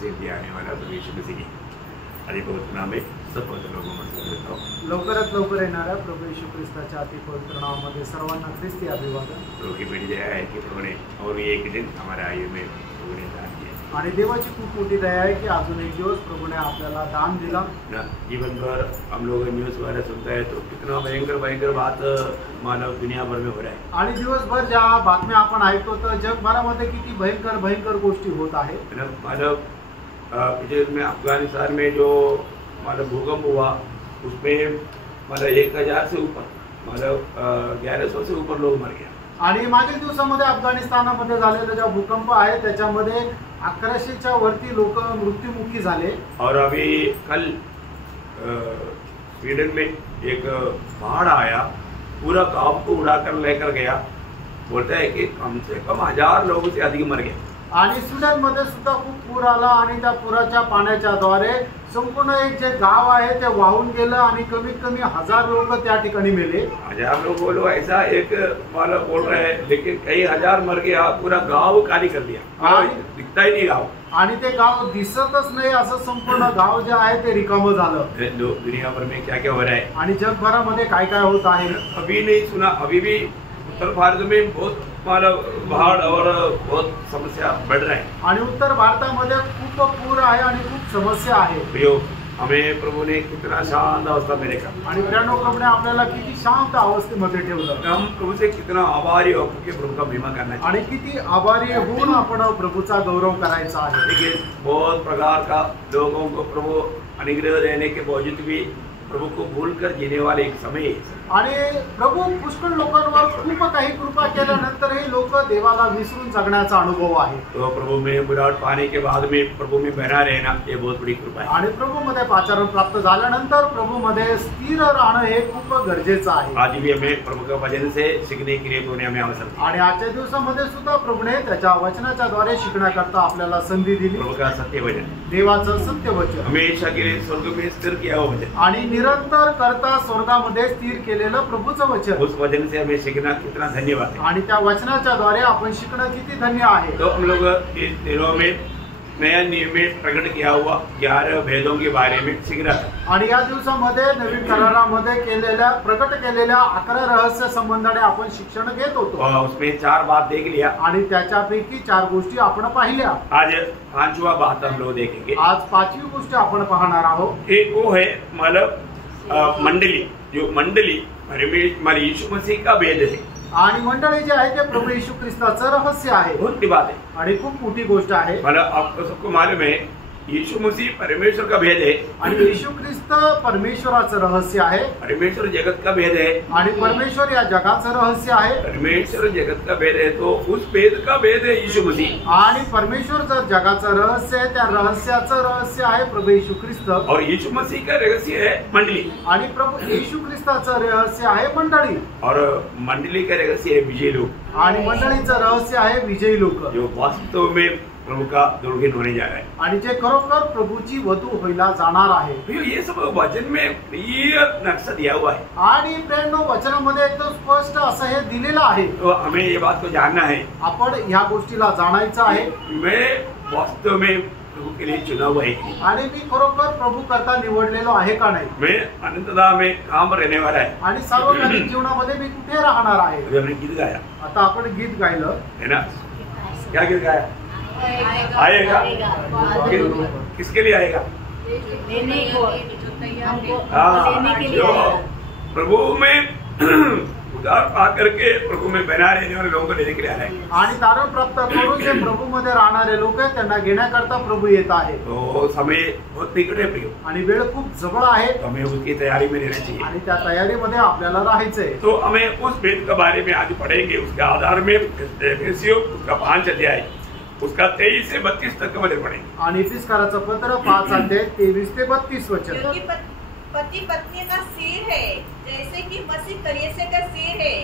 जल्दी आने वाला तो यीशु मसीह की अधिपवित्र नाम में सब पवित्र लोगों में देता हूँ। लवकरात लवकर येणाऱ्या प्रभू येशू ख्रिस्ताच्या अतिपवित्र नावामध्ये सर्वांना ख्रिस्ती अभिवादन। प्रभु की बड़ी दया है कि प्रभु ने और एक दिन हमारे आयु में प्रभु ने दान दिया आणि देवाची खूप मोठी दया आहे की अजून एक दिवस प्रभूने आपल्याला दान दिला ना। जीवन भर हम लोग न्यूज़ वगैरह सुनते हैं तो कितना भयंकर भयंकर बात मानव दुनिया भर में हो रहा है। आणि दिवसभर ज्या बातम्या आपण ऐकतो तर जगभरामध्ये किती भयंकर भयंकर गोष्टी होत आहे। मानव पिछले में अफगानिस्तान में जो मानव भूकंप हुआ उसमें मानव 1000 से ऊपर मानव 1100 से ऊपर लोग मर गए। आणि मागील दिवसामध्ये अफगाणिस्तानामध्ये झालेला जो भूकंप आहे त्याच्यामध्ये 1100च्या वरती लोक मृत्युमुखी झाले। और अभी कल स्वीडन में एक बाढ़ आया, पूरा गांव को उड़ाकर लेकर गया। बोलता है कि कम से कम 1000 लोगों से अधिक मर गए। आणि स्वीडनमध्ये सुद्धा खूप पूर आला आणि त्या पुराच्या पाण्याच्या द्वारे संपूर्ण एक जे गाव आहे ते वाहून गेलं आणि कमीत कमी 1000 लोक त्या ठिकाणी मेले। 1000 लोग बोलो ऐसा एक वाला बोल रहे हैं, लेकिन कई हजार मर गया, पूरा गांव खाली कर दिया, दिखता ही नहीं गांव। आणि ते गाव दिसतच नाही असं संपूर्ण गाव जे आहे ते रिकामं झालं। दुनिया भर में क्या क्या हो रहा है आणि जगभरामध्ये काय काय होत आहे अभी नहीं सुना। अभी भी उत्तर भारत में बहुत मानव बाढ़ और बहुत समस्या बढ़ रहा है आणि उत्तर भारतामध्ये खूप पूर आहे आणि खूप समस्या आहे। प्रियो, हमें प्रभु ने कितना शांत अवस्था में रखा आणि प्रियानो, प्रभुने आपल्याला किती शांत अवस्थेमध्ये ठेवलं। हम प्रभु से कितना आभारी हो कि प्रभु का महिमा करना चाहिए आणि किती आभारी होऊन आपण प्रभूचा गौरव करायचा आहे। लेकिन बहुत प्रकार का लोगों को प्रभु अनुग्रह देने के बावजूद भी प्रभु को भूलकर जीने वाले एक समय। आणि प्रभू पुष्कळ लोकांवर खूप काही कृपा केल्यानंतरही लोक देवाला विसरून जगण्याचा अनुभव आहे। तो प्रभु में बुलाहट पाने के बाद में प्रभु में बना रहना ये बहुत बड़ी कृपा है। आणि प्रभू मध्ये पाचारण प्राप्त झाल्यानंतर प्रभू मध्ये स्थिर राहणं हे खूप गरजेचं आहे। आज भी हमें प्रभु का वचन से सीखने के लिए प्रभु ने हमें अवसर दिया आणि आजच्या दिवसामध्ये सुद्धा प्रभूने त्याच्या वचनाच्या द्वारे शिकण्याकरता आपल्याला संधी दिली। प्रभु का सत्य वचन, देवाचं सत्य वचन हमेशा के लिए स्वर्ग में स्थिर किया हुआ वचन आणि निरंतर करता स्वर्गामध्ये स्थिर केलेलं प्रभूचं वचन। उस वचन से हमें सीखना कितना धन्यवाद है। आणि त्या वचनाच्या द्वारे आपण शिकणं किती धन्य आहे। तो हम लोग इस दिनों में नया नियम में प्रकट किया हुआ 11 भेदों के बारे में सीख रहा था। आणि या दिवसामध्ये नवीन करारामध्ये केलेल्या प्रकट केलेल्या 11 रहस्य संबंधाने आपण शिक्षण घेत होतो। और उसमें 4 बात देख लिया आणि त्याच्यापैकी 4 गोष्टी आपण पाहिल्या। आज 5वां बात हम लोग देखेंगे। आज 5वी गोष्ट आपण पाहणार आहोत। एक वो है मतलब मंडली, जो मंडली हमारे यीशु मसीह का भेद है। आणि मंडळी जे आहे ते प्रभू येशू ख्रिस्ताचं रहस्य आहे। बहुत बड़ी बात है आणि खूप मोठी गोष्ट आहे। मतलब आपको सबको मालूम है यीशु मसीह परमेश्वर का भेद है आणि येशू ख्रिस्त परमेश्वराचं रहस्य आहे। परमेश्वर जगत का भेद है आणि परमेश्वर या जगाचं रहस्य आहे। परमेश्वर जगत का भेद है तो उस भेद का भेद है यीशु मसीह। आणि परमेश्वर जर जगाचं रहस्य आहे त्या रहस्याचं रहस्य आहे प्रभू येशू ख्रिस्त। और यीशु मसीह का रहस्य है मंडली। आणि प्रभू येशू ख्रिस्ताचं रहस्य आहे मंडळी। और मंडली का रहस्य है विजयी लोग। आणि मंडळीचं रहस्य आहे विजयी लोक, जो वास्तव में प्रभु का दुर्गीन होने जा रहा है आणि जे खरोखर प्रभूची वधू व्हायला जाणार आहे। ये सब वचन में क्लियर नक्शा दिया हुआ है। आणि प्रेरणो वचनामध्ये एकदम स्पष्ट असं हे दिलेलं आहे। तो हमें ये बात को जानना है, आपण ह्या गोष्टीला जाणायचं आहे। मैं वास्तव में प्रभु के लिए चुना हुआ है आणि मी खरोखर प्रभु करता निवडलेलो आहे का नाही। मैं अनंतता में कहाँ पर रहने वाला है आणि सार्वजनिक जीवनामध्ये मी कुठे राहणार आहे। अभी हमने गीत गाया आता आपण गीत गायलं है ना। क्या गीत गाया? आएगा। किसके लिए आएगा? जो प्रभु में उद्धार पा करके प्रभु में बना रहने वाले लोगों को लेने के लिए आ रहे हैं। आणि तारण प्राप्त करून जे प्रभू मध्ये राहणारे लोक आहेत त्यांना घेण्याकरता प्रभु येत आहे। तो समय बहुत निकट है प्रियो, आणि वेळ खूप जवळ आहे। तो हमें उसकी तैयारी में रहना चाहिए आणि त्या तयारीमध्ये आपल्याला राहायचंय। तो हमें उस भेद के बारे में आज पढ़ेंगे। उसके आधार में उसका 5 अध्याय उसका 23 से 32 तक का वचन पढ़ेंगे। आणि इफिसकाराचं पत्र 5 अध्याय 23 ते 32 वचन। क्योंकि पति पत्नी का सिर है, जैसे कि मसीह कलीसिया का सिर है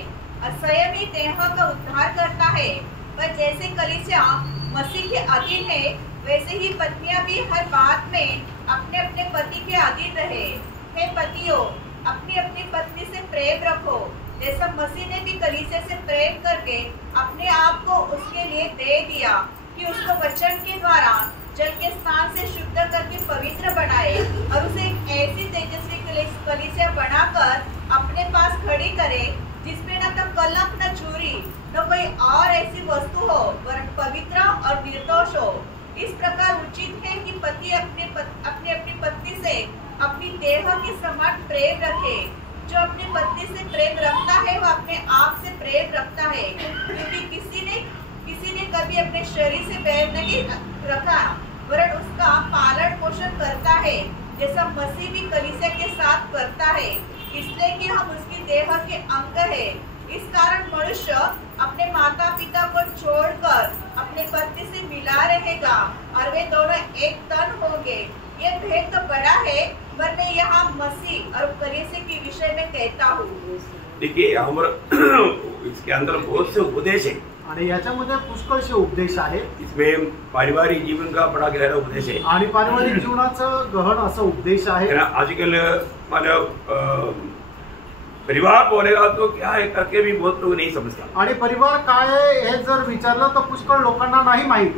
और स्वयं ही देह का उद्धार करता है। पर जैसे कलीसिया मसीह के अधीन है, वैसे ही पत्नियां भी हर बात में अपने अपने पति के अधीन रहे। हे पतियों, अपनी अपनी पत्नी से प्रेम रखो, जैसा मसीह ने भी कलीसिया से प्रेम करके अपने आप को उसके लिए दे दिया कि उसको वचन के द्वारा जल के स्नान से शुद्ध करके पवित्र बनाए और उसे एक ऐसी तेजस्वी कलीसिया बनाकर अपने पास खड़ी करे जिसमें न तो कलंक न चोरी न कोई और ऐसी वस्तु हो वरन पवित्र और निर्दोष हो। इस प्रकार उचित है कि पति अपनी पत्नी से अपनी देह के समान प्रेम रखे। जो अपनी पत्नी से प्रेम रखता है वो अपने आप से प्रेम रखता है, क्योंकि किसी ने कभी अपने शरीर से बैर नहीं रखा वरन उसका पालन पोषण करता है, जैसा मसीह भी कलीसिया के साथ करता है, इसलिए कि हम उसकी देह के अंग है। इस कारण मनुष्य अपने माता पिता को छोड़कर अपने पति से मिला रहेगा और वे दोनों एक तन होंगे। ये भेद तो बड़ा है, पर मैं यहाँ मसीह और कलीसिया के विषय में कहता हूँ। देखिए इसके अंदर बहुत से उपदेश है आणि याच्यामध्ये पुष्कळशे उपदेश आहे। इसमें पारिवारिक जीवन का बड़ा गहरा उपदेश है आणि पारिवारिक जीवनाचं गहन असं उपदेश आहे। आजकल मतलब परिवार बोलेगा तो क्या है करके भी बहुत लोग नहीं समझता। आणि परिवार काय आहे हे जर विचारलं तर पुष्कळ लोकांना नाही माहित।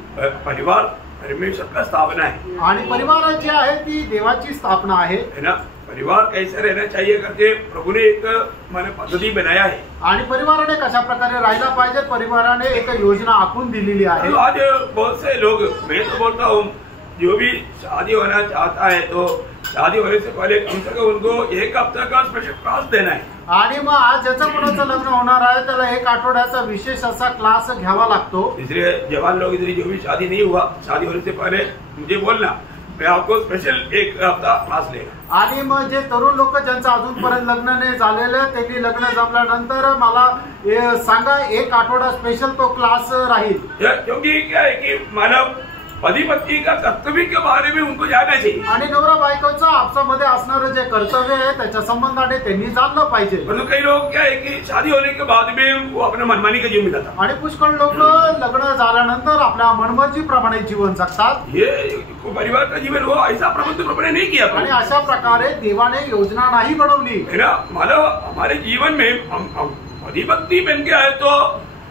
परिवार परमेश्वर का स्थापना है आणि परिवार जी आहे ती देवाची स्थापना आहे ना। परिवार कैसे रहना चाहिए करके प्रभु ने एक माने पद्धति बनाया है आणि परिवाराने कशा प्रकारे राहायला पाहिजे परिवाराने एक योजना आखून दिलेली आहे। आज बहुत से लोग, मैं तो बोलता हूँ, जो भी शादी होना चाहता है तो शादी होने से पहले कम से कम उनको एक हफ्ता का स्पेशल क्लास देना है। आणि मग आज ज्याचं कोणाचं लग्न होणार आहे त्याला एक आठवड्याचा विशेष असा क्लास घ्यावा लागतो। इसलिए जवान लोग इधर जो भी शादी नहीं हुआ, शादी होने से पहले मुझे बोलना, मैं आपको स्पेशल एक हफ्ता क्लास लेगा। आणि मग जे तरुण लोक ज्यांचं अजूनपर्यंत लग्न नाही झालेलं त्यांनी लग्न जमल्यानंतर मला सांगा, एक आठवडा स्पेशल तो क्लास राहील। क्योंकि क्या है कि मानव पति पत्नी का कर्तव्य के बारे में उनको जानना चाहिए आणि नवरा बायकोचं आपसामध्ये असणारं जे कर्तव्य आहे त्याच्या संबंधाने त्यांनी जाणलं पाहिजे। परंतु कई लोग क्या है कि शादी होने के बाद में वो अपने मनमानी का जीवन बिताता आणि पुष्कळ लोक लग्न झाल्यानंतर आपल्या मनमर्जीप्रमाणे जीवन जगतात। ये परिवार का जीवन वो ऐसा प्रभु ने नहीं किया आणि अशा प्रकारे देवाने योजना नाही बनवली है ना। मानव हमारे जीवन में हम पति पत्नी बन के आए तो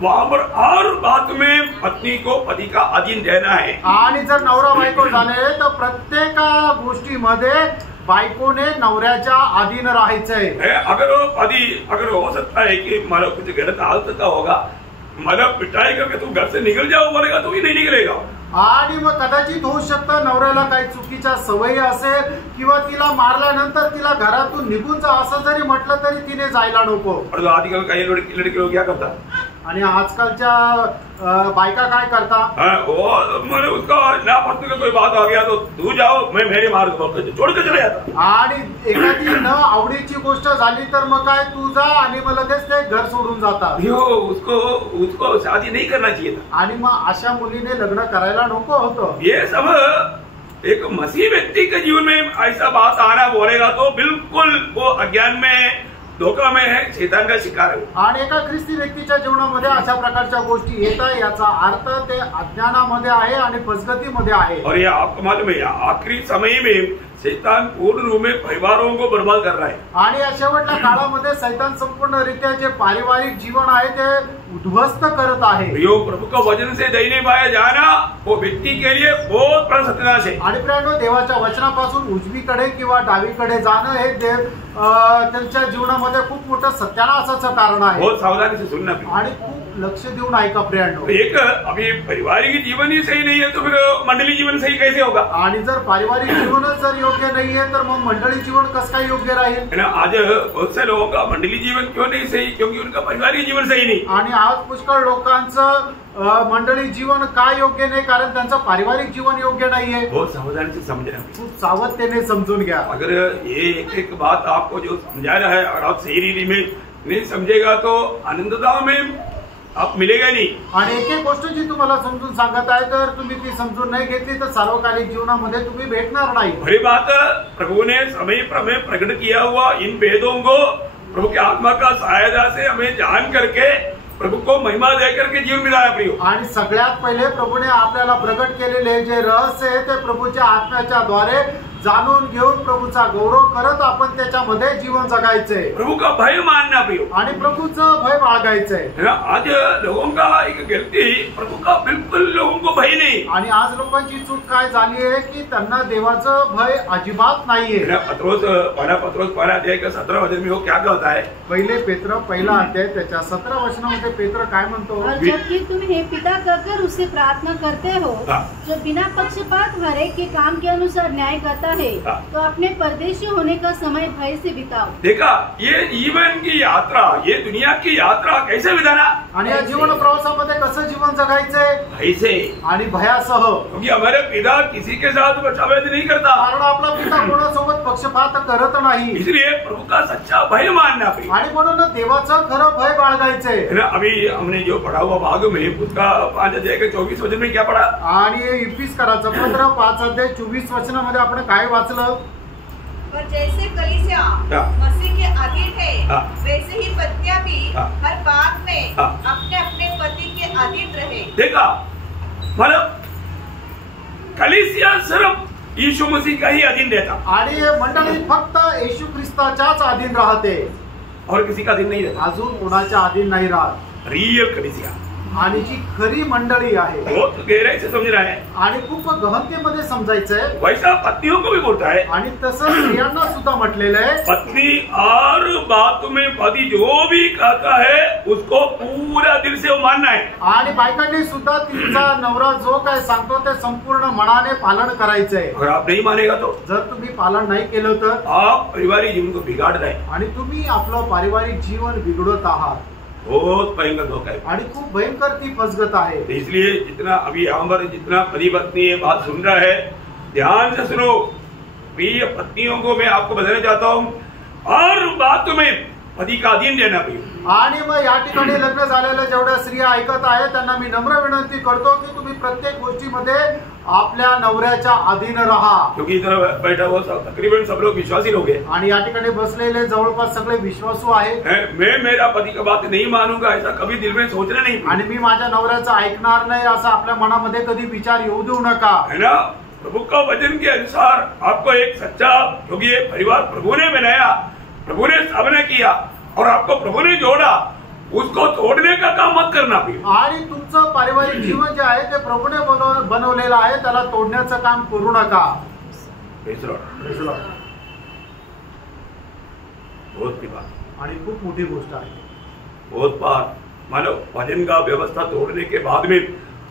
वहाँ पर हर बात में पत्नी को पति का अधीन रहना है। आणि जर नवरा बायको झाले तर प्रत्येक गोष्टीमध्ये बायकोने नवऱ्याच्या अधीन राहायचंय। अगर हो सकता है कि मतलब कुछ गलत हालत का होगा, मतलब पिटाई करके तू घर से निकल जाओ बोलेगा तो भी नहीं निकलेगा। आणि मग कदाचित होऊ शकतं नवऱ्याला काही चुकीच्या सवयी असेल किंवा तिला मारल्यानंतर तिला घरातून निघून जा असं जरी म्हटलं तरी तिने जायला नको। आजकल काही लड़के लोग क्या करतात आणि आजकालच्या बायका काय करतात, मैंने उसका ना पत्नी का कोई बात आ गया तो तू जाओ मैं मेरे मार्ग पर छोड़ के चले जाता। आणि एखादी न आवडीची गोष्ट झाली तर मग काय तू जा आणि मग लगेच ते घर सोडून जातात। उसको शादी नहीं करना चाहिए था आणि मग अशा मुलीने लग्न करायला नको होतं। ये सब एक मसीह व्यक्ति के जीवन में ऐसा बात आना बोलेगा तो बिल्कुल वो अज्ञान में धोका में है, शैतान का शिकार है। आणि एका ख्रिस्ती व्यक्तीच्या जीवनामध्ये अशा प्रकारच्या गोष्टी येतात याचा अर्थ ते अज्ञानामध्ये आहे आणि फसगतीमध्ये आहे। और ये आपको मालूम है आखिरी समय में शैतान पूर्ण रूप में परिवारों को बर्बाद कर रहा है। आणि या शेवटच्या काळामध्ये शैतान संपूर्णरित्या जे पारिवारिक जीवन आहे ते उद्ध्वस्त करत आहे। यो प्रभु का वचन से दाहिने बाएं जाना वो व्यक्ति के लिए बहुत बड़ा सत्यानाश है। आणि प्रियांनो देवाच्या वचनापासून उजवीकडे किंवा डावीकडे जाणं हे त्यांच्या जीवनामध्ये खूप मोठं सत्यानाशाचं कारण आहे। बहुत सावधानी से सुनना आणि खूप लक्ष देऊन ऐका प्रियांनो। एक अभी पारिवारिक जीवन ही सही नहीं है तो फिर मंडली जीवन सही कैसे होगा। आणि जर पारिवारिक जीवनच जर योग्य नाहीये तर मग मंडळी जीवन कसं काय योग्य राहील। आज बहुत से लोगों का मंडली जीवन क्यों नहीं सही, क्योंकि उनका पारिवारिक जीवन सही नहीं। आणि आज पुष्कळ लोकांचं मंडळी जीवन काय योग्य नाही कारण त्यांचं पारिवारिक जीवन योग्य नाहीये। बहुत सावधानी से समझना, खूप सावधतेने समजून घ्या। अगर ये एक बात आपको जो समझा रहा है और आप सही रीति में नहीं समझेगा तो आनंदता में आप मिलेगा नहीं। आणि एक गोष्ट जी तुम्हाला समजून सांगत आहे तर तुम्ही ती समजून नाही घेतली तर सार्वकालिक जीवनामध्ये तुम्ही भेटणार नाही। बड़ी बात प्रभु ने समय में प्रकट किया हुआ इन भेदों को प्रभु की आत्मा का सहायता से हमें जान करके प्रभु को महिमा दे करके जीवन मिलाया प्रियो। आणि सगळ्यात पहिले प्रभूने आपल्याला प्रकट केलेले जे रहस्य आहे ते प्रभूच्या आत्म्याच्या द्वारे जाणून घेऊन प्रभूचा गौरव करत आपण त्याच्यामध्ये जीवन जगायचंय प्रभु का भय मानना प्रियो। आणि प्रभूचं भय बाळगायचंय। है ना, आज लोगों का एक गलती, प्रभु का बिल्कुल लोगों को भय नहीं। आणि आज लोकांची चूक काय झाली आहे की त्यांना देवाचं भय अजिबात नाहीये। पत्रोस पहला अध्याय का 17 वचन में वो क्या कहता है? पहिले पेत्र पहिला अध्याय त्याच्या 17 वचनामध्ये पेत्र काय म्हणतो? और जबकि तुम हे पिता कहकर उससे प्रार्थना करते हो जो बिना पक्षपात हर एक के काम के अनुसार न्याय करता है, तो अपने परदेशी होने का समय भय से बिताओ। देखा, ये जीवन की यात्रा, ये दुनिया की यात्रा कैसे बिताना? आणि या जीवन प्रवासामध्ये कसं जीवन जगायचंय? भय से आणि भयासह। क्योंकि हमारे पिता किसी के साथ पक्षपात नहीं करता, कारण आपला पिता कोणासोबत पक्षपात करत नाही। इसलिए प्रभु का सच्चा भय मानना प्रिय। आणि म्हणून देवाचं खरं भय बाळगायचंय। है ना, अभी हमने जो पढ़ा हुआ भाग में उसका 5 अध्याय के 24 वचन में क्या पढ़ा? आणि इफिसकराचं पत्र 5 अध्याय 24 वचनामध्ये आपण काय वाचलं? पर जैसे कलीसिया मसीह के अधीन है, वैसे ही पत्नियां भी हर बात में अपने अपने पति के अधीन रहे। देखा, मतलब कलीसिया सिर्फ यीशु मसीह का ही अधीन रहता आणि मंडळी फक्त येशू ख्रिस्ताच्याच अधीन राहते और किसी का अधीन नहीं रहता। अजून कोणाच्या अधीन नाही राहत। रियल कलीसिया आणि जी खरी मंडळी आहे बहुत गहराई से समझना है, आणि खूप गहनतेमध्ये समजायचंय। वैसा पत्नियों को भी बोलता है, आणि तसं स्त्रियांना सुद्धा म्हटलेलं आहे, पत्नी हर बात में पति जो भी कहता है उसको पूरा दिल से वो मानना है। आणि बायकांनी सुद्धा तिचा नवरा जो काय सांगतो ते संपूर्ण मनाने पालन करायचंय। अगर आप नहीं मानेगा तो जर तुम्ही पालन नाही केलं तर आप पारिवारिक जीवन को बिगाड़ रहे हैं। आणि तुम्ही आपलं पारिवारिक जीवन बिघडवत आहात बहुत भयंकर धोखा है आणि खूप भयंकर ती फसगत आहे। तो इसलिए जितना अभी यहाँ पर जितना पति पत्नी ये बात सुन रहा है, ध्यान से सुनो। प्रिय पत्नियों को मैं आपको बताना चाहता हूँ, हर बात में पति का अधीन रहना प्रिय। आणि मग या ठिकाणी लग्न झालेल्या जेवढ्या स्त्रिया ऐकत आहेत त्यांना मी नम्र विनंती करतो की तुम्ही प्रत्येक गोष्टीमध्ये आपल्या नवऱ्याच्या अधीन राहा। क्योंकि इधर बैठा हुआ तकरीबन सब लोग विश्वासी लोग हैं। आणि या ठिकाणी बसलेले जवळपास सगळे विश्वासू आहेत। मैं मेरा पति का बात नहीं मानूंगा ऐसा कभी दिल में सोचना नहीं। आणि मी माझ्या नवऱ्याचं ऐकणार नाही असं आपल्या मनामध्ये कधी विचार येऊ देऊ नका, है ना। प्रभु का वचन के अनुसार आपको एक सच्चा, क्योंकि ये परिवार प्रभु ने बनाया, प्रभु ने सामने किया और आपको प्रभु ने जोड़ा, उसको तोड़ने का काम मत करना प्रिय। आणि तुमचं पारिवारिक जीवन जे आहे ते प्रभूने बनवलेलं आहे, त्याला तोडण्याचं काम करू नका। बहुत की बात आणि खूप मोठी गोष्ट आहे। बहुत बार मानो वचन का व्यवस्था तोड़ने के बाद में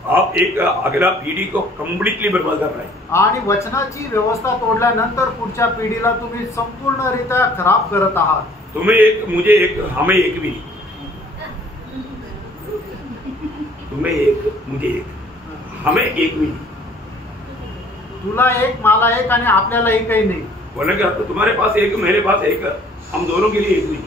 आप एक अगला पीढ़ी को कम्प्लीटली बर्बाद कर रहे हैं। आणि वचनाची व्यवस्था तोडल्यानंतर पुढच्या पिढीला तुम्ही संपूर्णरित्या खराब करत आहात। तुम्हें एक, मुझे एक, हमें एक भी, तुम्हें एक, मुझे एक, हमें एक भी, तुला एक, मला एक आणि आपल्याला एकही नाही। बोलेंगे तो तुम्हारे पास एक, मेरे पास एक, हम दोनों के लिए एक भी।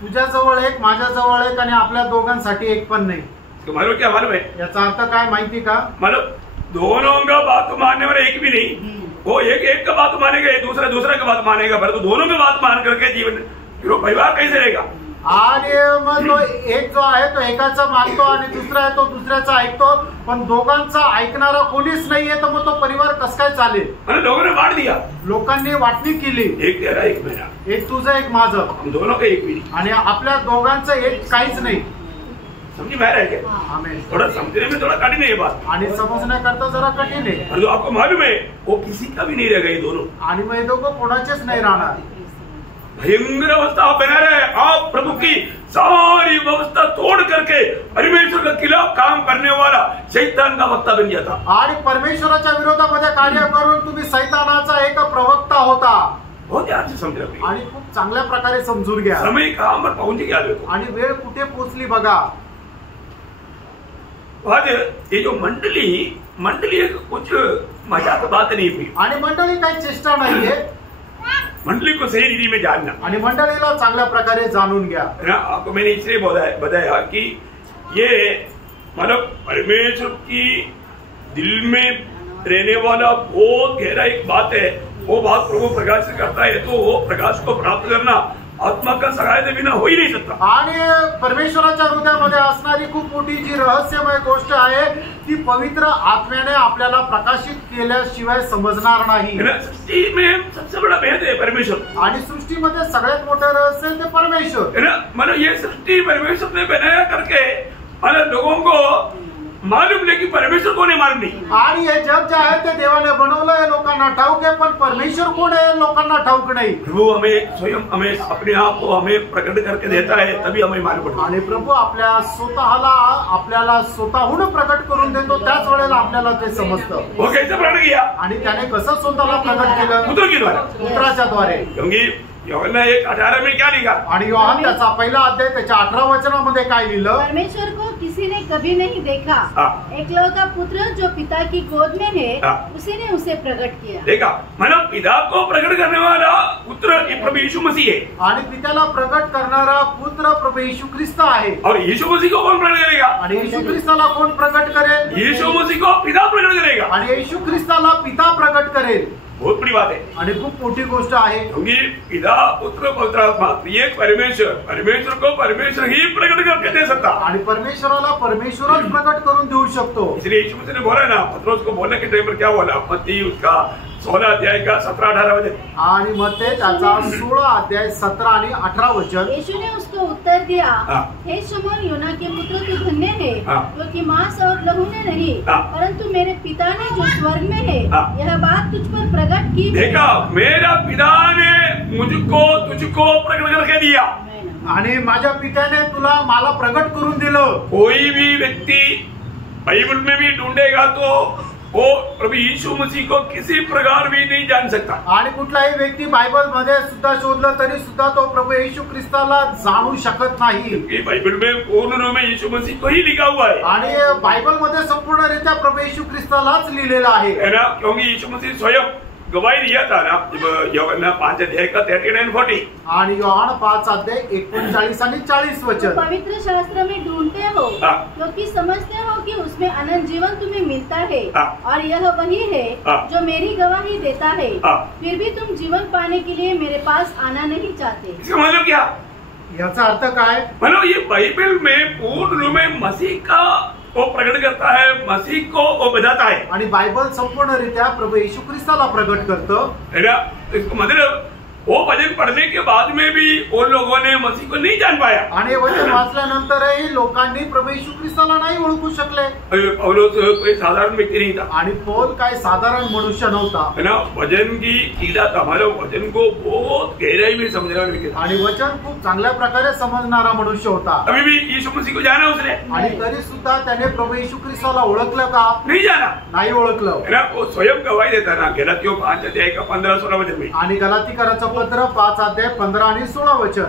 तुझ्या जवळ एक, माझ्या जवळ एक आणि आपल्या दोघांसाठी एक पण नाही। मालूम क्या मालूम है? याचा अर्थ काय माहिती का? मतलब दोनों का बात मानने वाला एक भी नहीं, वो एक का बात मानेगा, दूसरा का बात मानेगा, पर तो दोनों की बात मान करके जीवन परिवार कैसे रहेगा? आणि मग तो एक जो आहे तो एकाचा मानतो आणि दुसरा आहे तो दुसऱ्याचा ऐकतो, पण दोघांचा ऐकणारा कोणीच नाहीये, तर मग तो परिवार कस काय चालेल? लोगों ने बांट दिया, लोकांनी वाटणी केली, एक तेरा एक मेरा, एक तुझं एक माझं, हम दोनों का एक भी नहीं। आणि आपल्या दोघांचं एक काहीच नाही। समझी में रह क्या? आमेन। थोड़ा समझने में थोड़ा कठिन है ये बात, आणि समजण्याकरता जरा कठीण आहे। और जो आपको मालूम है वो किसी का भी नहीं रहेगा ये दोनों। आणि मग हे दोघं कोणाचेच नाही राहणार। भयंकर अवस्था आप बना रहे हैं। आप प्रभु की सारी व्यवस्था तोड़ करके परमेश्वर के खिलाफ काम करने वाला शैतान का वक्ता बन गया था। आणि परमेश्वराच्या विरोधामध्ये कार्य करून तुम्ही सैतानाचा एक प्रवक्ता होता। बहुत ध्यान से समझ रहे। आणि खूप चांगल्या प्रकारे समजून घ्या। समय कहां पर पहुंच गया देखो, आणि वेळ कुठे पोहोचली बघा। आज ये जो मंडली कुछ मजाक बात नहीं हुई। आणि मंडळी काही चेष्टा नाहीये। मंडली को सही रीति में जानना, आणि मंडळीला चांगल्या प्रकारे जाणून घ्या। आपको मैंने इसलिए बताया कि ये मतलब परमेश्वर की दिल में रहने वाला बहुत गहरा एक बात है। वो बात प्रभु प्रकाश करता है, तो वो प्रकाश को प्राप्त करना आत्मा का सहायता बिना हो ही नहीं सकता। आणि परमेश्वराच्या हृदयामध्ये असणारी खूप मोठी जी रहस्यमय गोष्ट आहे ती पवित्र आत्म्याने आपल्याला प्रकाशित केल्याशिवाय समजणार नाही। सृष्टि में सबसे बड़ा भेद है परमेश्वर, आणि सृष्टीमध्ये सगळ्यात मोठं रहस्य ते परमेश्वर। मतलब ये सृष्टि परमेश्वर ने बनाया करके मतलब लोगों को मालूम नहीं कि परमेश्वर कोण आहे मालूम नहीं। आणि हे जग जे आहे ते देवाने बनवलंय, लोकांना ठाऊक आहे, पण परमेश्वर कोण आहे लोकांना ठाऊक नाही। प्रभु हमें स्वयं हमें अपने आप को हमें प्रकट करके देता है, तभी हमें मालूम पड़ता है। आणि प्रभू आपल्याला स्वतःहून प्रकट करून देतो, त्याच वेळेला आपल्याला ते समजतं। वो कैसे प्रकट किया? आणि त्याने कसं स्वतःला प्रकट केलं? पुत्र के द्वारा, पुत्राच्या द्वारे। क्योंकि यूहन्ना 1:18 में क्या लिखा? आणि योहान त्याचा पहिला अध्याय त्याच्या 18 वचनामध्ये काय लिहिलं? परमेश्वर को किसी ने कभी नहीं देखा, एकलौता पुत्र जो पिता की गोद में है, उसी ने उसे प्रकट किया। देखा, मतलब पिता को प्रकट करने वाला पुत्र प्रभु यीशु मसीह है, आणि पित्याला प्रकट करणारा पुत्र प्रभू येशू ख्रिस्त आहे। और यीशु मसीह को कौन प्रकट करेगा? आणि येशू ख्रिस्ताला कोण प्रकट करेल? यीशु मसीह को पिता प्रकट करेगा। आणि येशू ख्रिस्ताला पिता प्रकट करेल। बहुत बड़ी बात है, आणि खूप मोठी गोष्ट आहे। क्योंकि पिता पुत्र पवित्र आत्मा एक परमेश्वर को परमेश्वर ही प्रकट करके दे सकता, आणि परमेश्वराला परमेश्वरच प्रकट करून देऊ शकतो। इसलिए यीशु मसीह ने बोला ना, पत्रोस को बोलने के टाइम पर क्या बोला? मत्ती उसका 16 अध्याय का 17-18 वचन, आणि मत्ती त्याचा 16 अध्याय 17 आणि 18 वचन। यीशु ने उसको उत्तर दिया, हे शमौन योना के पुत्र तू धन्य है, क्योंकि मांस और लहू ने नहीं, परंतु मेरे पिता ने जो स्वर्ग में है यह बात तुझ पर प्रकट की। देखा, मेरा पिता ने तुझको प्रकट करके दिया, आणि माझ्या पित्याने मला प्रकट करून दिलं। कोई भी व्यक्ति बाइबल में भी ढूंढेगा तो वो प्रभु यीशु मसीह को किसी प्रकार भी नहीं जान सकता। आणि कुठलाही व्यक्ती बायबल मध्ये सुद्धा शोधलं तरी सुद्धा तो प्रभू येशू ख्रिस्ताला जाणू शकत नाही। बाइबल में पूर्ण रूप में यीशु मसीह को ही लिखा हुआ है, आणि बायबल मध्ये संपूर्णरित्या प्रभू येशू ख्रिस्तालाच लिहिलेलं आहे ना, क्योंकि यीशु मसीह स्वयं गवाही दिया था ना, यूहन्ना 5 अध्याय का 39-40, आणि योहान 5 अध्याय 39 आणि 40 वचन। पवित्र शास्त्र में ढूंढते हो क्योंकि समझते हो कि उसमें अनंत जीवन तुम्हें मिलता है, और यह वही है जो मेरी गवाही देता है, फिर भी तुम जीवन पाने के लिए मेरे पास आना नहीं चाहते। इसका मतलब क्या? याचा अर्थ काय? मतलब ये बाइबल में पूर्ण रूप में मसीह का वो प्रकट करता है, मसीह को वो बताता है, आणि बायबल संपूर्णरित्या प्रभू येशू ख्रिस्ताला प्रकट करतं, है ना। इसको मतलब वो वचन पढ़ने के बाद में भी उन लोगों ने मसीह को नहीं जान पाया, आणि वचन वाचल्यानंतरही लोकांनी प्रभू येशू ख्रिस्ताला नाही ओळखू शकले। पौलुस कोई साधारण व्यक्ति नहीं था, आणि पौल काय साधारण मनुष्य नव्हता, है ना। वचन की कीड़ा था, मतलब वचन को बहुत गहराई में समझने वाला व्यक्ति था, आणि वचन खूप चांगल्या प्रकारे समजणारा मनुष्य होता। अभी भी यीशु मसीह को जाना उसने, आणि तरी सुद्धा त्याने प्रभू येशू ख्रिस्ताला ओळखलं का? नहीं जाना, नाही ओळखलं, है ना। वो स्वयं गवाही देता ना, गलातियों 5 अध्याय का 15-16 वचन में, आणि गलातीकराचं पत्र 5 अध्याय 15 आणि 16 वचन।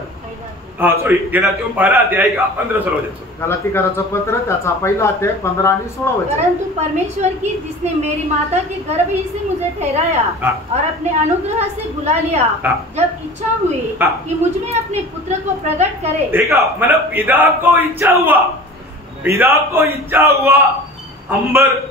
गलातियों 12 अध्याय का 15-16 वचन, गलातीकराचं पत्र त्याचा पहिला अध्याय 15 आणि 16 वचन। परंतु परमेश्वर की जिसने मेरी माता के गर्भ ही से मुझे ठहराया और अपने अनुग्रह से बुला लिया, जब इच्छा हुई कि मुझ में अपने पुत्र को प्रकट करे। देखा, मतलब पिता को इच्छा हुआ अंबर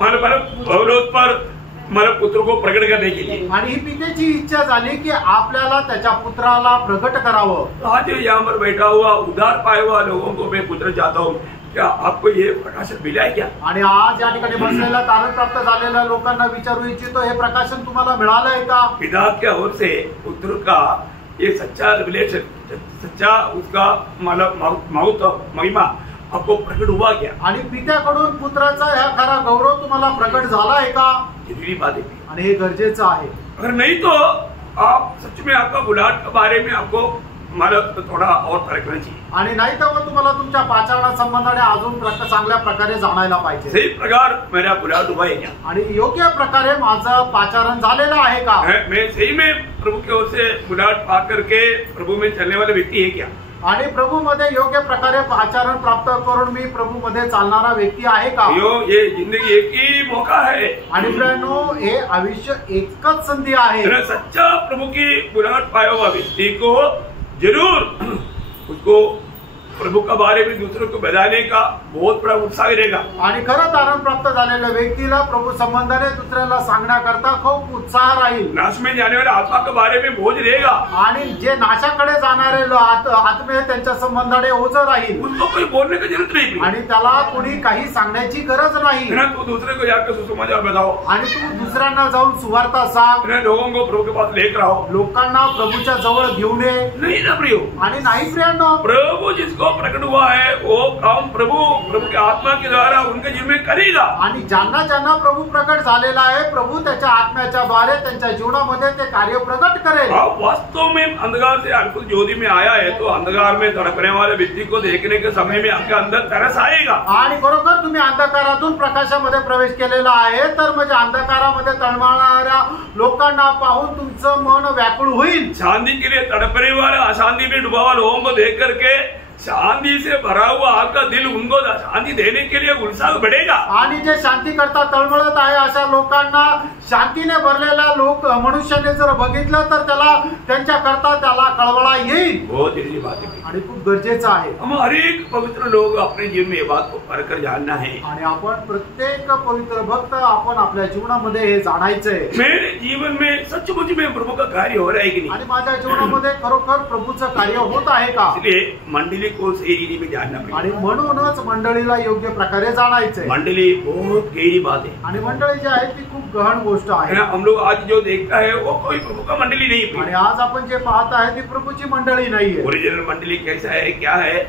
पौलुस पर मतलब पुत्र को प्रकट करने के लिए, आणि ही पित्याची इच्छा झाली की आपल्याला त्याच्या पुत्राला प्रकट करावं। आज यहाँ पर बैठा हुआ उद्धार पाए हुआ लोगों को मैं पुत्र चाहता हूँ, क्या आपको ये प्रकाशन मिला है क्या? आणि आज या ठिकाणी बसलेल्या तारण प्राप्त झालेल्या लोकांना विचारू इच्छितो, हे प्रकाशन तुम्हाला मिळालंय का? पिता की ओर से पुत्र का ये सच्चा रिलेशन, सच्चा उसका मतलब महिमा आपको प्रकट हुआ क्या? आणि पित्याकडून पुत्राचा हा खरा गौरव तुम्हाला प्रकट झालाय का? जरूरी बात है, आणि हे गरजेचं आहे। अगर नहीं तो आप सच में आपका बुलाहट के बारे में आपको मतलब थोड़ा और परखना चाहिए, आणि नाही तर तुम्हाला तुमच्या पाचारणा संबंधाने अजून चांगल्या प्रकारे जाणायला पाहिजे। सही प्रकार मेरा बुलाहट हुआ है क्या? आणि योग्य प्रकारे माझं पाचारण झालेलं आहे का? मैं सही में प्रभु की ओर से बुलाहट पा करके प्रभु में चलने वाला व्यक्ति है क्या? आणि प्रभू मध्ये योग्य प्रकारे आचरण प्राप्त करून मी प्रभू मध्ये चालणारा व्यक्ती आहे का? ये जिंदगी एक ही मौका है, आणि फ्रेंडो हे आयुष्य एकच संधी आहे। सच्चा प्रभु की बुलाहट पाया हुआ व्यक्ति को जरूर उसको प्रभु का बारे में दूसरों को बताने का बहुत बड़ा उत्साह रहेगा। आणि खरं तारण प्राप्त झालेल्या व्यक्तीला प्रभु संबंधाने दुसऱ्याला सांगण्याकरता खूप उत्साह राहील। नाश में जाने वाले आत्मा के बारे में बोझ रहेगा आणि जे नाशाकडे जाणारे आत्मे त्यांच्या संबंधाने ओझ राहील। उसको कोई बोलने की जरूरत नहीं आणि त्याला कोणी काही सांगण्याची गरज नाही। तू दूसरे को जाकर सुसमाचार बताओ आणि तू दुसऱ्यांना जाऊन सुवार्ता सांग। लोगों को प्रभु के पास लेकर आओ, लोकांना प्रभूच्या जवळ घेऊन ये। नहीं ना प्रियो, आणि नाही प्रियांनो, प्रभु जिसको प्रकट हुआ है वो काम प्रभु के आत्मा के द्वारा उनके जीवन में करेगा। आणि ज्यांना ज्यांना प्रभु प्रकट झालेला आहे, प्रभु त्याच्या आत्म्याच्या द्वारे त्यांच्या जीवनामध्ये ते कार्य प्रकट करेल। वास्तव में अंधकार से अद्भुत ज्योति में आया है तो अंधकार में तड़पने वाले व्यक्ति को देखने के समय में आपके अंदर तरस आएगा। आणि बरोबर तुम्ही अंधकारातून प्रकाशामध्ये प्रवेश केलेला आहे, तर म्हणजे अंधकारामध्ये तळमळणाऱ्या लोकांना पाहून तुमचं मन व्याकुळ होईल। शांति के लिए तड़पने वाले अशांति में डूबा हुआ लोगों को देख करके शांति से भरा हुआ आपका दिल उनको शांति देने के लिए उत्साह बढ़ेगा। आणि जे शांती करता तळमळत आहे अशा लोकांना शांतीने भरलेला लोक मनुष्याने जर बघितलं तर त्याला त्यांच्या करता त्याला कळवळा येईल। बहुत जरूरी बात है आणि खूप गरजेचं आहे। हम हर एक पवित्र लोग अपने जीवन में ये बात को परखकर जानना है। आणि आपण प्रत्येक पवित्र भक्त आपण आपल्या जीवनामध्ये हे जाणायचंय। मेरे जीवन में सचमुच में प्रभु का कार्य हो रहा है कि नहीं? आणि माझ्या जीवनामध्ये खरोखर प्रभूचं कार्य होत आहे का? इसलिए मंडली को सही रीति में जानना पड़ेगा। आणि म्हणूनच मंडळीला योग्य प्रकारे जाणायचंय। मंडली बहुत गहरी बात है आणि मंडळी जी आहे ती खूप गहन गोष्ट आहे। हम लोग आज जो देखता है वो कोई प्रभु का मंडली नहीं है। आणि आज आपण जे पाहत आहे ती प्रभूची मंडळी नाहीये। ओरिजिनल मंडली कैसा है, क्या है,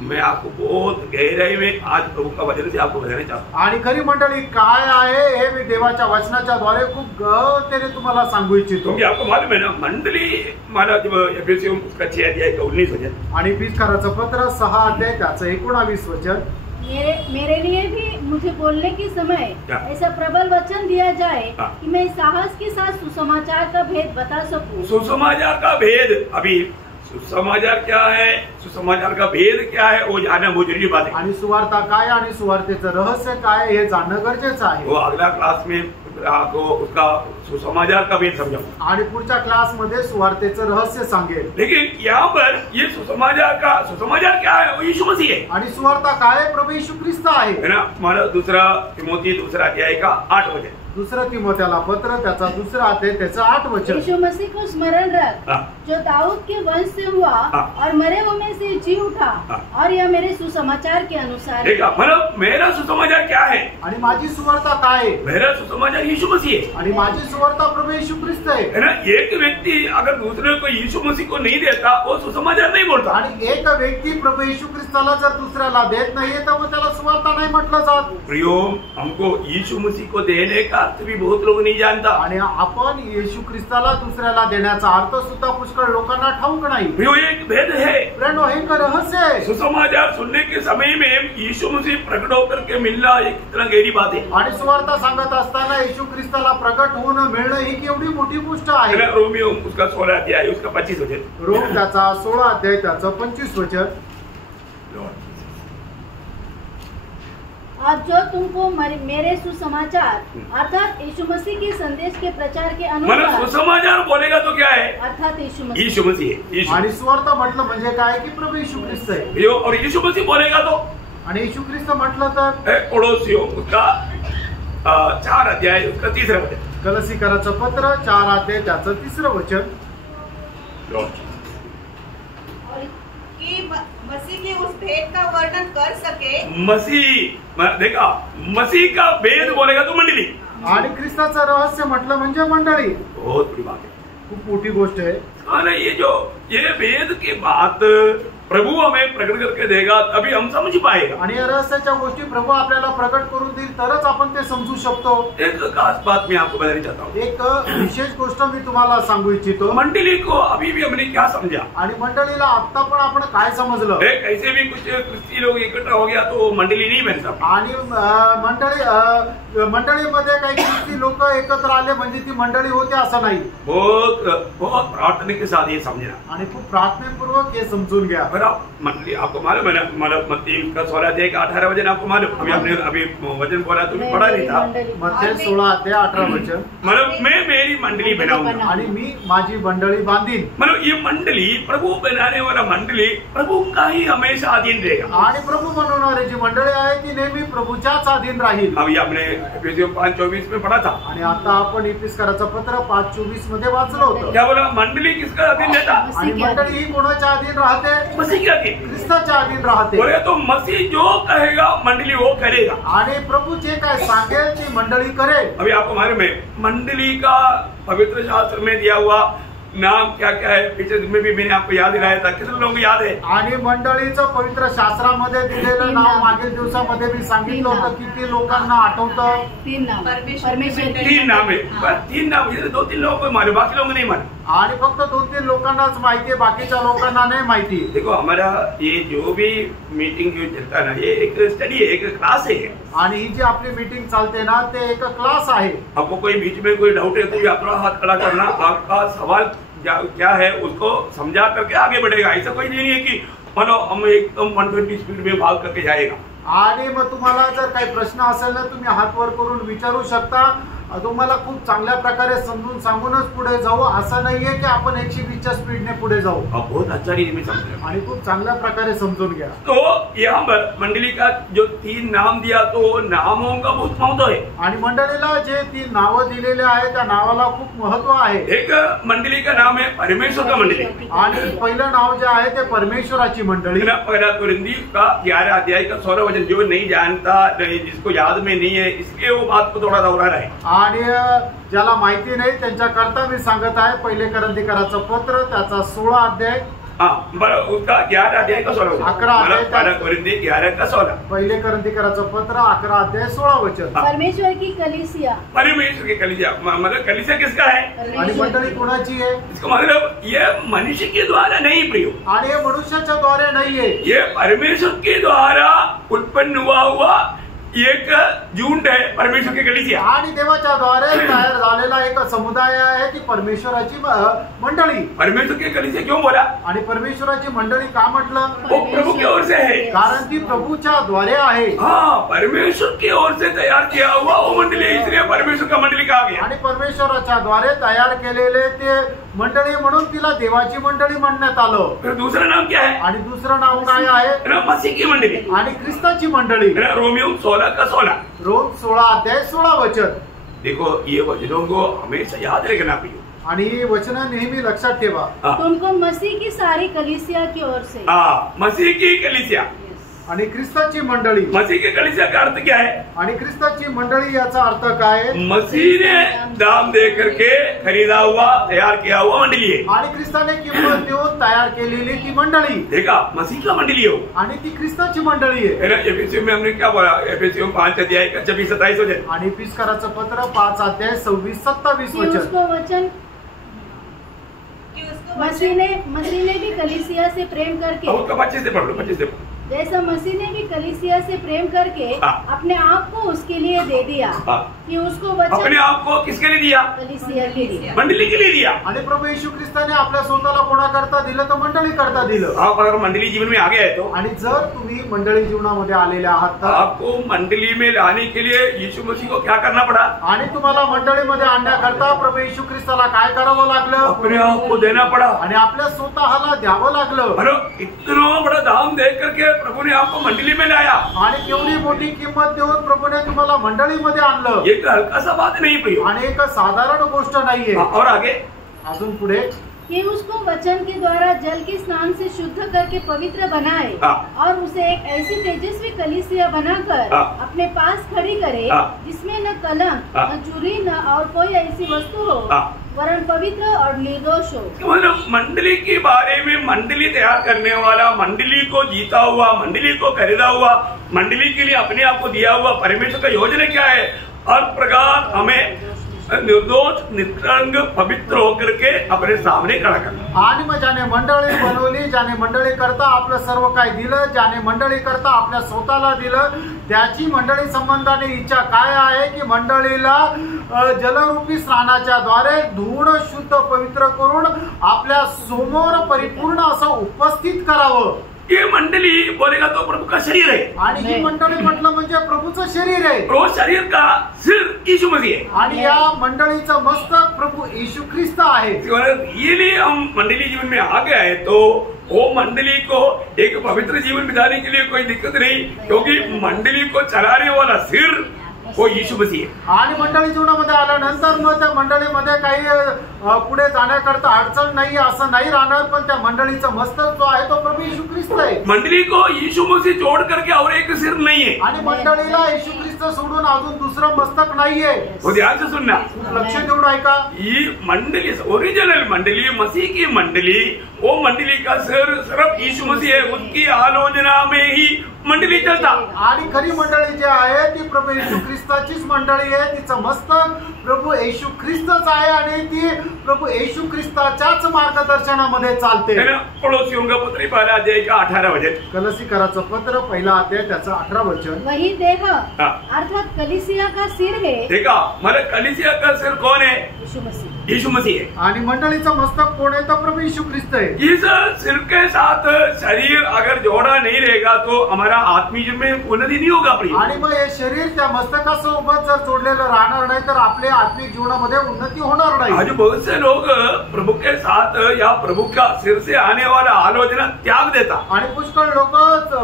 मैं आपको बहुत गहराई में आज प्रभु का वचन से आपको बताना चाहता हूँ। आणि खरी मंडळी काय आहे हे मी देवाच्या वचनाच्या द्वारे खूप गहनतेने तुम्हाला सांगू इच्छितो। क्योंकि आपको मालूम है ना, मंडली माना जब एफएससी उसका 6 अध्याय का 19 वचन आणि फिलस्कराचं पत्र 6 अध्याय त्याचं 19 वचन, मेरे लिए भी मुझे बोलने के समय ऐसा प्रबल वचन दिया जाए कि मैं साहस के साथ सुसमाचार का भेद बता सकूं। सुसमाचार का भेद, अभी सुसमाचार क्या है, सुसमाचार का भेद क्या है वो जानना बहुत जरूरी बात है। आणि सुवार्ता काय आणि सुवार्तेचं रहस्य काय हे जाणणं गरजेचं आहे। वो अगला क्लास में आपको उसका सुसमाचार का भेद समझाऊंगा आणि पुढच्या क्लास मध्ये सुवार्तेचं रहस्य सांगेल। लेकिन यहाँ पर ये सुसमाचार क्या है, वो यीशु मसीह है। आणि सुवार्ता काय आहे? प्रभू येशू ख्रिस्त आहे, है ना। हमारा दूसरा तिमोथी 2 अध्याय का 8 वचन, दुसरं तिमोथेला पत्र त्याचा 2 अध्याय त्याचं 8 वचन। यीशु मसीह को स्मरण रख जो दाऊद के वंश से हुआ और मरे हुए में से जी उठा, और यह मेरे सुसमाचार के अनुसार। देखा, मतलब मेरा सुसमाचार क्या है? आणि माझी सुवार्ता काय आहे? मेरा सुसमाचार यीशु मसीह है। आणि माझी सुवार्ता प्रभू येशू ख्रिस्त आहे। है ना। एक व्यक्ति अगर दूसरे को यीशु मसीह को नहीं देता वो सुसमाचार नहीं बोलता। आणि एक व्यक्ती प्रभू येशू ख्रिस्ताला जर दुसऱ्याला देत नाहीये तर मग त्याला सुवार्ता नाही म्हटलं जात। प्रियो, हमको यीशु मसीह को देने का अर्थ भी बहुत लोग नहीं जानता। आणि आपण येशू ख्रिस्ताला दुसऱ्याला देण्याचा अर्थ सुद्धा पुष्कळ लोकांना ठाऊक नाही। प्रियो, एक भेद है, हे एक रहस्य आहे। सुसमाचार सुनने के समय में यीशु मसीह प्रकट होकर के मिलना एक कितना गहरी बात है। आणि सुवार्ता सांगत असताना येशू ख्रिस्ताला प्रकट होऊन मिळणं ही केवढी मोठी गोष्ट आहे। रोमियो उसका 16 अध्याय उसका 25 वचन, रोम त्याचा 16 अध्याय त्याचं 25 वचन, अब जो तुमको मेरे सुसमाचार अर्थात यीशु मसीह के संदेश के प्रचार के अनुसार, सुसमाचार बोलेगा तो क्या है? अर्थात यीशु मसीह है। आणि सुवार्ता म्हटलं म्हणजे काय की प्रभू येशू ख्रिस्त आहे। और यीशु मसीह बोलेगा तो, आणि येशू ख्रिस्त म्हटलं तर पड़ोसियों उसका 4 अध्याय उसका 3 वचन, कलसीकराचं पत्र 4 अध्याय त्याचं 3 वचन, कि मसीह के उस भेद का वर्णन कर सके। देखा, मसीह का भेद बोलेगा तो मंडली, आणि ख्रिस्ताचं रहस्य म्हटलं म्हणजे मंडळी। बहुत बड़ी बात है, खूप मोठी गोष्ट आहे। ये भेद की बात प्रभु हमें प्रकट करके देगा तभी हम समझ पाएगा। आणि या रहस्याच्या गोष्टी प्रभू आपल्याला प्रकट करून देईल तरच आपण ते समजू शकतो। एक खास बात मैं आपको बताना चाहता हूँ, एक विशेष गोष्ट मी तुम्हाला सांगू इच्छितो। मंडली को अभी भी हमने क्या समझा, आणि मंडळीला आता पण आपण काय समजलं? कैसे भी कुछ क्रिस्ती लोग इकट्ठा हो गया तो मंडली नहीं बन सकता। आणि मंडळीमध्ये काही ख्रिस्ती लोक एकत्र आले म्हणजे ती मंडळी होते असं नाही। बहुत प्रार्थना के साथ ये समझना आणि खूप प्रार्थनापूर्वक हे समजून घ्या। अगर आप मंडली, आपको मालूम है ना, मतलब मत्ती का 16 अध्याय का 18 वचन आपको मालूम, अभी वचन बोला तुम्हें पढ़ा नहीं था। मत्ती 16 अध्याय 18 वचन, मतलब मैं मेरी मंडली बनाऊंगा आणि मी माझी मंडळी बांधीन। मतलब ये मंडली, प्रभु बनाने वाला मंडली प्रभु का ही हमेशा अधीन रहेगा। आणि प्रभु बनवणारी जी मंडळी आहे ती नेहमी प्रभूच्याच अधीन राहील। अभी आपने एफेसियों 5:24 में पढ़ा था। आणि आता आपण इफिसकाराचं पत्र 5:24 मध्ये वाचलं होतं। क्या बोला? मंडली किसका अधीन रहता? आणि मंडळी ही कोणाच्या अधीन राहते? मसीह के अधीन, ख्रिस्ताच्या अधीन राहते। बोले तो मसीह जो कहेगा मंडली वो करेगा। आणि प्रभु जे काय सांगेल ती मंडळी करेल। अभी आपको मालूम है मंडली का पवित्र शास्त्र में दिया हुआ नाम क्या क्या है? पीछे में भी मैंने आपको याद दिलाया था, कितने लोगों को याद है? आणि मंडळीचं पवित्र शास्त्रामध्ये दिलेलं नाव मागील दिवसामध्ये मी सांगितलं होतं, किती लोकांना आठवतं? 3 नाम, परमेश्वर 3 नाम है, बस 3 नाम, ये 2-3 लोगों को मालूम, बाकी लोगों को नहीं मालूम। आणि फक्त 2-3 लोकांनाच माहिती आहे, बाकीच्या लोकांना नाही माहिती। देखो हमारा ये जो भी मीटिंग जो चलता है ना, ये एक स्टडी है, एक क्लास है। आणि ही जी आपली मीटिंग चालते ना, ते एक क्लास आहे। आपको कोई बीच में कोई डाउट है तो भी अपना हाथ खड़ा करना, आपका सवाल क्या है उसको समझा करके आगे बढ़ेगा। ऐसा कोई नहीं है कि मानो हम एकदम 120 स्पीड में भाग करके जाएगा। आणि मग तुम्हाला जर काही प्रश्न असेल ना, तुम्ही हात वर करून विचारू शकता। तुम्हाला खूप चांगल्या प्रकारे समजून सांगूनच पुढे जाऊ, असं नाहीये की आपण 120च्या स्पीडने पुढे जाऊ। आप बहुत अच्छा रीति में समझ रहे हो आणि खूप चांगल्या प्रकारे समजून घ्या। तो यहाँ पर मंडली का जो 3 नाम दिया, तो नामों का बहुत महत्व है। आणि मंडळीला जे 3 नावं दिलेले आहे त्या नावाला खूप महत्व आहे। एक मंडली का नाम है परमेश्वर का मंडली, आणि पहिलं नाव जे आहे ते परमेश्वराची मंडळी। पहला कुरिन्थियों का 11 अध्याय का 16 वचन, जो नहीं जानता, जिसको याद में नहीं है, इसलिए वो बात को थोड़ा दोहरा रहा है। आणि ज्याला माहिती नाही त्यांच्याकरता मी सांगत आहे, पहिले करंथीकराचं पत्र त्याचा 16 अध्याय, उसका 11 अध्याय का 16 पहला कुरिन्थियों 11 का 16, पहिले करंथीकराचं पत्र 11 अध्याय 16 वचन। परमेश्वर की कलीसिया, परमेश्वर की कलीसिया, मतलब कलीसिया किसका है? आणि मंडळी कोणाची आहे? इसका मतलब ये मनुष्य के द्वारा नहीं प्रियो, आणि हे मनुष्याच्या द्वारे नाहीये, ये परमेश्वर के द्वारा उत्पन्न हुआ एक झुंड है, परमेश्वर की कलीसिया। आणि देवाच्या द्वारे तयार झालेला एक समुदाय आहे ती परमेश्वराची मंडळी। परमेश्वर की कलीसिया क्यों बोला? आणि परमेश्वराची मंडळी का म्हटलं? वो प्रभु की ओर से है, कारण ती प्रभूच्या द्वारे आहे। हाँ, परमेश्वर की ओर से तैयार किया हुआ वो मंडली है, इसलिए परमेश्वर का मंडली कहा गया। आणि परमेश्वराच्या द्वारे तयार केलेले ते मंडळी म्हणून तिला देवाची मंडळी म्हणण्यात आलं। फिर दूसरा नाम क्या है? आणि दुसरं नाव काय आहे? मसीह की मंडली, आणि ख्रिस्ताची मंडळी। रोमियो 16 का 16, रोम 16 अध्याय 16 वचन। देखो ये वचनों को हमेशा याद रखना प्रियो, आणि ही वचन नेहमी लक्षात ठेवा। तुमको मसीह की सारी कलीसिया की ओर से, मसीह की कलीसिया आणि ख्रिस्ताची मंडळी। मसीह की कलीसिया का अर्थ क्या है? आणि ख्रिस्ताची मंडळी याचा अर्थ काय? मसीह ने दाम दे करके खरीदा हुआ, तैयार किया हुआ मंडली है। आणि ख्रिस्ताने किंमत देऊन तयार केलेली ती मंडळी। देखा, मसीह का मंडली हो, आणि ती ख्रिस्ताची मंडळी आहे। एफेसियों में हमने क्या बोला? एफेसियों 5 अध्याय का 26-27 वचन, आणि इफिसकाराचं पत्र 5 अध्याय 26-27 वचन। मसीह ने भी कलीसिया से प्रेम करके, 25 से पढ़ लो, 25 से पढ़ लो। जैसा मसीह ने भी कलीसिया से प्रेम करके अपने आप को उसके लिए दे दिया, कि उसको वचन, अपने आप को किसके लिए दिया? कलीसिया के लिए, मंडली के लिए दिया। आणि प्रभू येशू ख्रिस्ताने आपल्या स्वतःला कोणाकरता दिलं? तर मंडळी करता दिलं। आप अगर मंडली जीवन में आ गए तो, आणि जर तुम्ही मंडळी जीवनामध्ये आलेले आहात तर आपको मंडली में लाने के लिए यीशु मसीह को क्या करना पड़ा? आणि तुम्हाला मंडळीमध्ये आणण्याकरता प्रभू येशू ख्रिस्ताला काय करावं लागलं? अपने आप को देना पड़ा, आणि आपल्या स्वतःला द्यावं लागलं। इतना बड़ा दाम दे करके प्रभु ने आपको मंडली में लाया, आणि केवढी मोठी किंमत देऊन प्रभूने तुम्हाला मंडळीमध्ये आणलं। एक हल्का सा बात नहीं प्रियो, आणि एक साधारण गोष्ट नाहीये। और आगे अजून पुढे, कि उसको वचन के द्वारा जल के स्नान से शुद्ध करके पवित्र बनाए, और उसे एक ऐसी तेजस्वी कलीसिया बनाकर अपने पास खड़ी करे, जिसमें न कलंक, न चूरी, न और कोई ऐसी वस्तु हो, वरन पवित्र और निर्दोष हो। मतलब मंडली के बारे में, मंडली तैयार करने वाला, मंडली को जीता हुआ, मंडली को खरीदा हुआ, मंडली के लिए अपने आप को दिया हुआ परमेश्वर का योजना क्या है? हर प्रकार हमें निर्दोष निष्कलंक पवित्र होकर के अपने सामने खड़ा करना। आणि मग ज्याने मंडळी बनवली, ज्याने मंडळी करता आपलं सर्व काही दिलं, ज्याने मंडळी करता आपल्या स्वतःला दिलं, त्याची मंडळी संबंधाने इच्छा काय आहे की मंडळीला जलरूपी स्नानाच्या द्वारे धुवून शुद्ध पवित्र करून आपल्या समोर परिपूर्ण असं उपस्थित करावं। ये मंडली बोलेगा तो प्रभु का शरीर है, आणि ही मंडळी म्हटलं म्हणजे प्रभूचं शरीर आहे। वो शरीर का सिर यीशु मसीह है, आणि या मंडळीचं मस्तक प्रभू येशू ख्रिस्त आहे। रियली हम मंडली जीवन में आ गए हैं तो वो मंडली को एक पवित्र जीवन बिताने के लिए कोई दिक्कत नहीं, क्योंकि मंडली को चलाने वाला सिर वो यीशु मसीह है। आणि मंडळी जीवनामध्ये आल्यानंतर मग त्या मंडळीमध्ये काही पुढे जाण्याकरता अडचण नाही असं नाही राहणार, पण त्या मंडळीचं मस्तक जो आहे तो प्रभू येशू ख्रिस्त आहे। मंडली को यीशु मसीह जोड़ करके और एक सिर नहीं है, आणि मंडळीला येशू ख्रिस्त सोडून अजून दुसरं मस्तक नाहीये। वो ध्यान से सुनना, लक्ष देऊन ऐका। ये मंडली ओरिजिनल मंडली मसीह की मंडली, वो मंडली का सिर सिर्फ यीशु मसीह है, उसकी आलोचना में ही मंडली चलता। आणि खरी मंडळी जी आहे ती प्रभू येशू ख्रिस्ताचीच मंडळी आहे, तिचं मस्तक प्रभू येशू ख्रिस्तच आहे आणि ती प्रभू येशू ख्रिस्ताच्याच मार्गदर्शनामध्ये चालते। पड़ोसियों का पत्र पहला अध्याय का 18 वचन, कलसीकराचं पत्र पहिला अध्याय त्याचं 18 वचन। वही देह अर्थात कलीसिया का सिर है। देखा मतलब कलीसिया का सिर कौन है? यीशु मसीह। यीशु मसीह है। आणि मंडळीचं मस्तक कोण आहे? तर प्रभू येशू ख्रिस्त आहे। इस सिर के साथ शरीर अगर जोड़ा नहीं रहेगा तो हमारा आत्मीय जीवन में उन्नति नहीं होगा प्रिय। आणि मग हे शरीर त्या मस्तकासोबत जर जोडलेलं राहणार नाही तर आपल्या आत्मिक जीवनामध्ये उन्नती होणार नाही। आज बहुत से लोग प्रभु के साथ या प्रभु का सिर से आने वाला आलोचना त्याग देता। आणि पुष्कळ लोक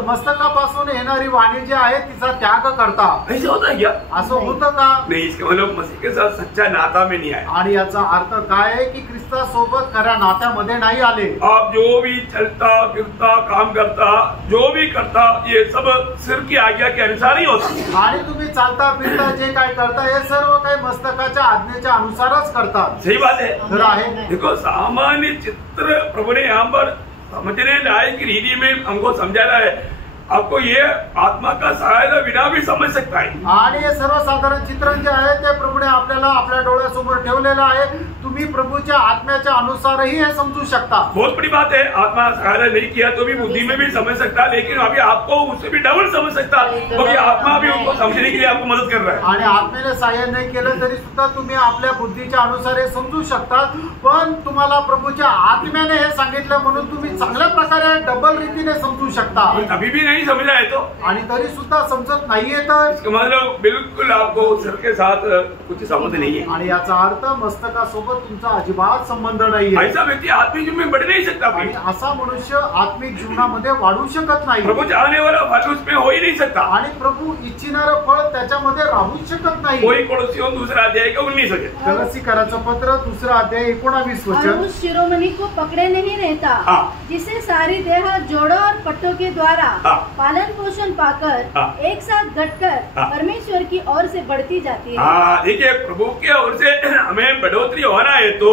मस्तकापासून येणारी वाणी जी आहे तिचा त्याग करतात। ऐसा होता है क्या? असं होतं का? नहीं, इसका मतलब मसीह के साथ सच्चा नाता में नहीं आया। आणि याचा अर्थ काय आहे की ख्रिस्तासोबत खऱ्या नात्यामध्ये नाही आले। आप जो भी चलता फिरता काम करता जो भी करता ये सब सिर की आज्ञा के अनुसार ही होता। आणि तुम्ही चालता फिरता जे काय करता हे सर्व काही मस्तकाच्या आज्ञेच्या अनुसारच करतात। सही बात है। खरं आहे। देखो सामान्य चित्र प्रभु ने यहाँ पर समझने लायक रीति में हमको समझाना है। आपको ये आत्मा का सहायता बिना भी समझ सकता है। आणि हे सर्वसाधारण चित्रण जे आहे ते प्रभूने आपल्याला आपल्या डोळ्यासमोर ठेवलेलं आहे। तुम्ही प्रभूच्या आत्म्याच्या अनुसारही हे समजू शकता। बहुत बड़ी बात है, आत्मा सहायता नहीं किया तो भी बुद्धि में भी समझ सकता, लेकिन अभी आपको उससे भी डबल समझ सकता, क्योंकि आत्मा भी उनको समझने के लिए आपको मदद कर रहा है। आणि आत्मेने सहाय्य नाही केलं तरी सुद्धा तुम्ही आपल्या बुद्धीच्या अनुसार हे समजू शकता, पण तुम्हाला प्रभूच्या आत्म्याने हे सांगितलं म्हणून तुम्ही चांगल्या प्रकारे डबल रीतीने समजू शकता। अभी भी नहीं समझा है तो आणि तरी सुद्धा समजत नाहीये तर इसका मतलब बिल्कुल आपको सिर के साथ कुछ संबंध नहीं है। आणि याचा अर्थ मस्तकासोबत तुमचा अजिबात संबंध नाहीये। ऐसा व्यक्ति आत्मिक जीवन में बढ़ नहीं सकता। आणि असा मनुष्य आत्मिक जीवनामध्ये वाढू शकत नाही। प्रभु चाहने वाला फल उसमें हो ही नहीं सकता। आणि प्रभू इच्छिणारं फळ त्याच्यामध्ये राहू शकत नाही। वही पड़ोसियों दूसरा अध्याय का 19 वचन, कलसीकराचं पत्र दुसरा अध्याय 19 और वचन। उस शिरोमणि को पकड़े नहीं रहता जिसे सारी देह जोड़ों और पट्टों के द्वारा पालन पोषण पाकर एक साथ घटकर परमेश्वर की ओर से बढ़ती जाती है। देखिए प्रभु की ओर से हमें बढ़ोतरी होना है तो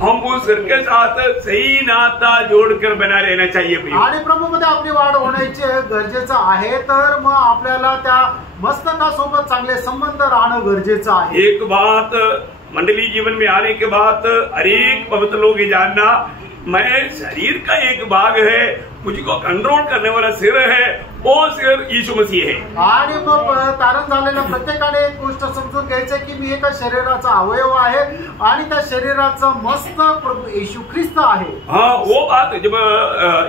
हम उस सिर के साथ सही नाता जोड़कर बना रहना चाहिए। आणि प्रभूमध्ये आपली वाढ होण्याची गरजेचं आहे, तर मग आपल्याला त्या मस्तकासोबत चांगले संबंध राहणं गरजेचं आहे। एक बात मंडली जीवन में आने के बाद हर एक पवित्र लोग ये जानना, मैं शरीर का एक भाग है, मुझको कंट्रोल करने वाला सिर है, वो सिर यीशु मसीह है। आणि मग तारण झालेल्या प्रत्येकाने एक गोष्ट समजून घ्यायचं की मी एका शरीराचा अवयव आहे आणि त्या शरीराचं मस्तक प्रभू येशू ख्रिस्त आहे। हाँ, वो बात जब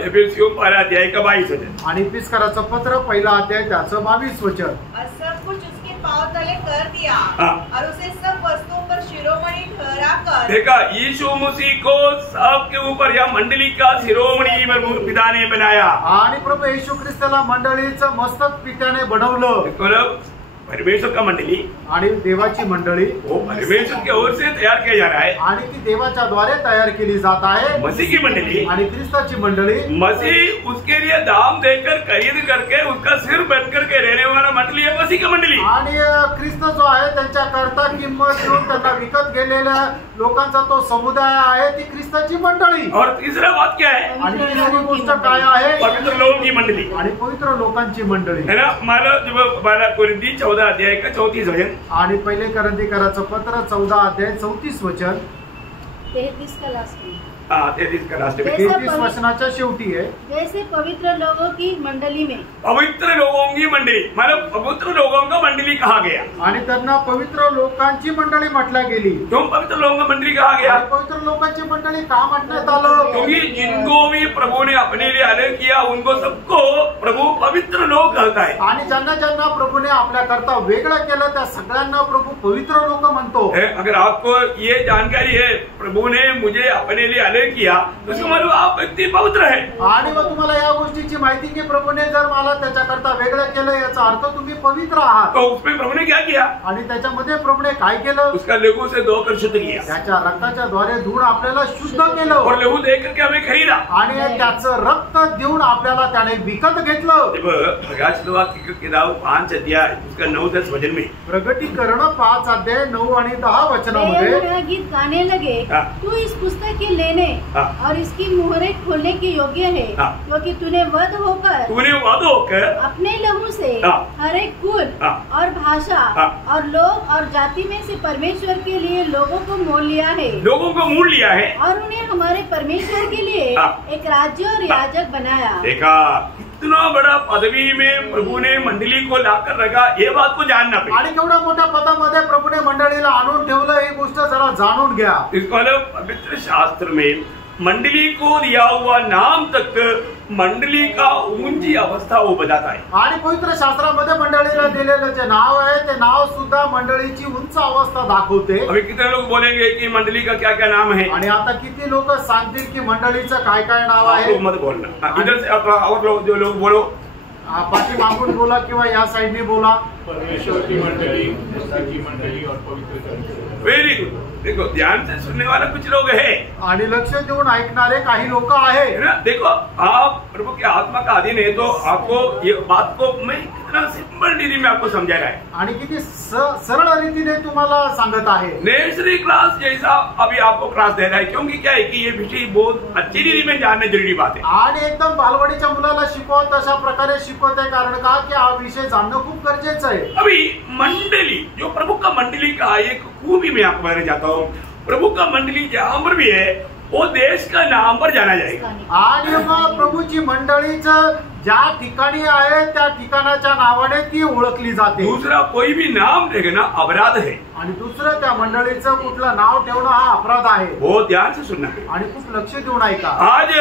एफेसियों पहला अध्याय का 22 वचन, आणि इफिसकाराचं पत्र पहिला अध्याय त्याचं 22 वचन। सब कुछ उसके पांव तले कर दिया हाँ। और उसे सब वस्तुओं पर शिरोमणि ठहराकर। देखा, यीशु मसीह को सबके ऊपर या मंडली का शिरोमणि में पिता ने बनाया। आणि प्रभू येशू ख्रिस्ताला मंडळीचं मस्तक पित्याने बनवलं। मतलब परमेश्वर का मंडली आणि देवाची मंडळी वो परमेश्वर की ओर से तैयार किया जा रहा है। आणि ती देवाच्या द्वारे तयार केली जात आहे। मसीह की मंडली आणि ख्रिस्ताची मंडळी मसीह उसके लिए दाम देकर खरीद करके उसका सिर बन करके रहने वाला मंडली है मसीह की मंडली। आणि ख्रिस्त जो आहे त्यांच्या करता किंमत देऊन त्यांना विकत गेलेल्या लोकांचा तो समुदाय आहे, ती ख्रिस्ताची मंडळी। और तीसरा बात क्या है? आणि तिसरी गोष्ट काय आहे? पवित्र लोगों की मंडली आणि पवित्र लोकांची मंडळी है ना। हमारा जब हमारा कोरिन्थी 14 14 अध्याय का 34 वचन। आणि पहिले करंथीकराचं पत्र 14 अध्याय 34 वचन 33 का लास्ट में। 33 का लास्ट में। 33 वचनाच्या शेवटी आहे, जैसे पवित्र लोगों की मंडली में। पवित्र लोगों की मंडली, मतलब पवित्र लोगों का मंडली कहा गया। आणि त्यांना पवित्र लोकांची मंडळी म्हटल्या गेली। क्यों पवित्र लोगों का मंडली कहा गया? आणि पवित्र लोकांची मंडळी का म्हटण्यात आलं? क्योंकि जिनको भी प्रभु ने अपने लिए अलग किया उनको सबको प्रभु पवित्र लोग कहता है। आणि ज्यांना ज्यांना प्रभूने आपल्या करता वेगळं केलं त्या सगळ्यांना प्रभू पवित्र लोक म्हणतो। अगर आपको ये जानकारी है प्रभु ने मुझे अपने लिए अलग किया तो इसका मतलब आप व्यक्ति पवित्र है। आणि मग तुम्हाला या गोष्टीची माहिती की प्रभूने जर मला त्याच्याकरता वेगळं केलं याचा अर्थ तुम्ही पवित्र आहात। तो उसमें प्रभु ने क्या किया? आणि त्याच्यामध्ये प्रभूने काय केलं? उसका लहू से धोकर शुद्ध किया। त्याच्या रक्ताच्या द्वारे धुवून आपल्याला शुद्ध केलं और लहू देकर के हमें खरीदा। आणि त्याचं रक्त देऊन आपल्याला त्याने विकत घेतलं। प्रकाशित वाक्य की किताब 5 अध्याय उसका 9-10 वचन में प्रगटीकरण 5 अध्याय 9 आणि 10 वचनामध्ये गीत गाने लगे, तू इस पुस्तक के लेने और इसकी मुहरें खोलने के योग्य है, क्योंकि तूने वध होकर अपने लहू से हर एक कुल और भाषा और लोग और जाति में से परमेश्वर के लिए लोगों को मोल लिया है। लोगों को मोल लिया है और उन्हें हमारे परमेश्वर के लिए एक राज्य और याजक बनाया। देखा इतना बड़ा पदवी में प्रभु ने मंडली को लाकर रखा, ये बात को जानना पड़ेगा। आणि केवढ्या मोठ्या पदामध्ये प्रभूने मंडळीला आणून ठेवलं ही गोष्ट जरा जाणून घ्या। इसको पवित्र शास्त्र में मंडली को दिया हुआ नाम तक मंडली का ऊंची अवस्था वो बताता है। आणि पवित्र शास्त्रामध्ये मंडळीला दिलेलं जे नाव आहे ते नाव सुद्धा मंडळीची उंच अवस्था दाखवते। अभी कितने लोग बोलेंगे कि मंडली का क्या क्या नाम है? आणि आता किती लोक सांगतील की मंडळीचं काय काय नाव आहे? मत बोलना, इधर से और लोग जो लोग बोलो, पाठी मागून बोला किंवा या साइडने बोला। परमेश्वर की मंडली, की मंडली और पवित्र। Very good. देखो ध्यान से सुनने वाला कुछ लोग है आणि लक्ष देऊन ऐकणारे काही लोक आहे ना। देखो आप प्रभु की आत्मा का अधीन है तो आपको ये बात को मैं कितना सिंपल रीति में आपको समझाया है आणि किती सरळ रीतीने तुम्हाला सांगत आहे। नर्सरी क्लास जैसा अभी आपको क्लास दे रहा है, क्योंकि क्या है कि ये विषय बहुत अच्छी रीति में जानना जरूरी बात है। आणि एकदम बालवाडीच्या मुलाला शिकवत तशा प्रकारे शिकवत आहे, कारण का की हा विषय जाणणं खूप गरजेचं आहे। अभी मंडली जो प्रभु का मंडली का एक खूबी मैं आपको बताना चाहता हूँ। प्रभु का मंडली जहाँ पर भी है वो देश का नाम पर जाना जाएगा। आणि मग प्रभूची मंडळीच ज्या ठिकाणी आहे त्या ठिकाणाच्या नावाने ती ओळखली जाते। दूसरा कोई भी नाम देखना अपराध है आणि दुसरं त्या मंडळीचं कुठलं नाव ठेवणं हा अपराध आहे। बहुत ध्यान से सुनना है आणि खूप लक्ष देऊन ऐका। आज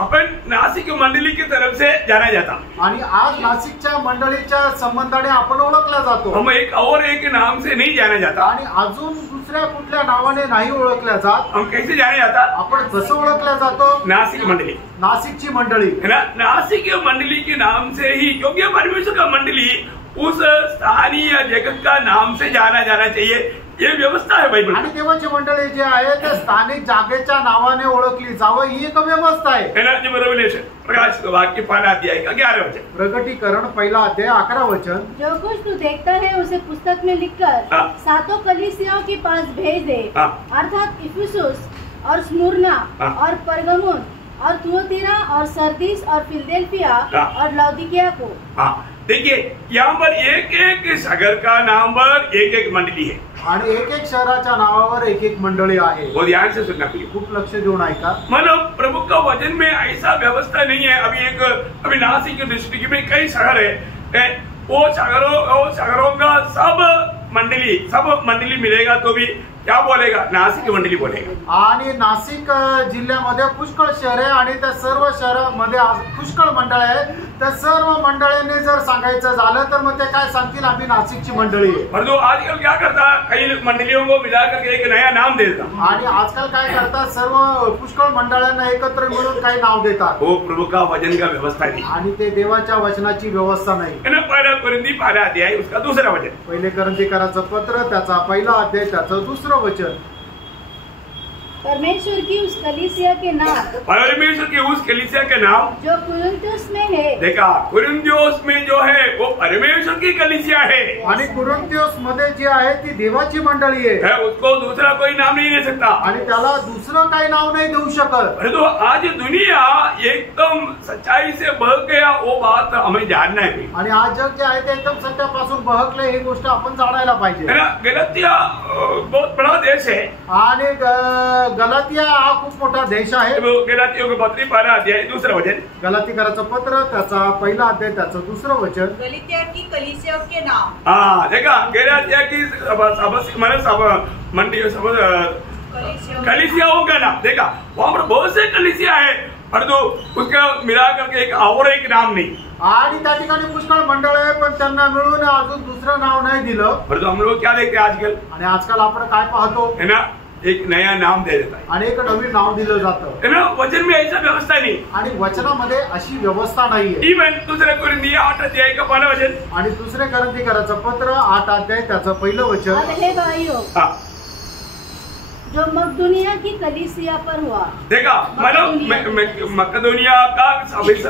अपन नासिक मंडली की तरफ से जाना जाता आणि आज नाशिकच्या मंडळीच्या संबंधाने आपण ओळखला जातो। हम एक नाम से नहीं जाना जाता आणि अजून दुसऱ्या कुठल्या नावाने नाही ओळखल्या जात। हम कैसे जाने जाता? आपण कसं ओळखल्या जातो? नासिक मंडली, नाशिकची मंडळी है ना। नासिक मंडली के नाम से ही, क्योंकि परमेश्वर का मंडली उस स्थानीय जगत का नाम से जाना चाहिए, ये व्यवस्था है बाइबल। आणि देवाची मंडळी जे आहे ते स्थानिक जागेच्या नावाने ओळखली जावं ही एक व्यवस्था आहे। रेवलेशन प्रकाशित वाक्य 5 अध्याय का 11 वचन। प्रकटीकरण 1 अध्याय 11 वचन। जो कुछ तू देखता है उसे पुस्तक में लिखकर सातों कलीसियाओं के पास भेज दे, अर्थात इफिसुस और स्मुरना और परगमुन और थुआतीरा और सरदीस और फिलदेल्फिया और लौदीकिया को। देखिए यहाँ पर एक एक शहर का नाम पर एक एक मंडली है आणि एक एक शहराच्या नावावर एक एक मंडळी आहे। वो ध्यान से सुनना पड़ेगा, खूप लक्ष देऊन ऐका। मतलब प्रभु का वचन में ऐसा व्यवस्था नहीं है। अभी नासिक डिस्ट्रिक्ट में कई शहर है, वो शहरों का सब मंडली मिलेगा तो भी क्या बोलेगा? नासिक मंडली बोलेगा। आणि नाशिक जिल्ह्यामध्ये पुष्कळ शहर आहे आणि त्या सर्व शहरामध्ये पुष्कळ मंडळ आहे। त्या सर्व मंडळांनी जर सांगायचं झालं तर मग ते काय सांगतील? आम्ही नाशिकची मंडळी आहे। पर जो आजकल क्या करता, कई मंडलियों को मिलाकर एक नया नाम दे देता। आणि आजकाल काय करतात, सर्व पुष्कळ मंडळांना एकत्र मिळून काही नाव देतात। वो प्रभु का वचन का व्यवस्था नहीं आणि ते देवाच्या वचनाची व्यवस्था नाही। पहला कोरिन्थी 12 अध्याय उसका दूसरा वचन। पहिले करंथीकराचं पत्र त्याचा 1 अध्याय त्याचं 2 वचन। परमेश्वर की उस कलीसिया के नाम, परमेश्वर की उस कलीसिया के नाम जो कुरिन्थुस में है। देखा, कुरिन्थियोस में जो है वो परमेश्वर की कलीसिया है आणि कुरिन्थियोस मध्ये जी आहे ती देवाची मंडळी आहे है, उसको दूसरा कोई नाम नहीं दे सकता। आणि त्याला दुसरं काही नाव नाही देऊ शकत। परंतु आज दुनिया एकदम सच्चाई से बहक गया, वो बात हमें जानना है। आणि आज जग जे आहे ते एकदम सत्यापासून बहकले, ही गोष्ट आपण जाणायला पाहिजे। है ना, गलतिया बहुत बड़ा देश है आणि गलातिया हा खूप मोठा देश आहे। गलातियों के पत्री 12 अध्याय 2 वचन, गलातीकराचं पत्र त्याचा 1 अध्याय त्याचं 2 वचन। गलातिया की कलीसिया के नाम, हाँ देखा, गलातिया की कलीसियाओं का नाम, देखा वहां पर बहुत से कलीसिया है, परंतु उसका मिला करके एक और एक नाम नहीं। आणि त्या ठिकाणी पुष्कळ मंडळ आहे, पण त्यांना मिळून अजून दुसरं नाव नाही दिलं। परंतु हम लोग क्या देखते हैं आजकल, आणि आजकाल आपण काय पाहतो, है ना, एक नया नाम दे देता है, आणि एक नवीन नाव दिलं जातं। है ना, वचन में ऐसा व्यवस्था नहीं, आणि वचनामध्ये अशी व्यवस्था नाहीये। इवन दूसरे कुरिन्थियों 8 अध्याय का 1 वचन, आणि दुसरे कोरिन्थीकराचं पत्र 8 अध्याय त्याचं 1 वचन। और हे भाइयों, हाँ जो मकदूनिया की कलीसिया पर हुआ, देखा, मतलब मकदोनिया का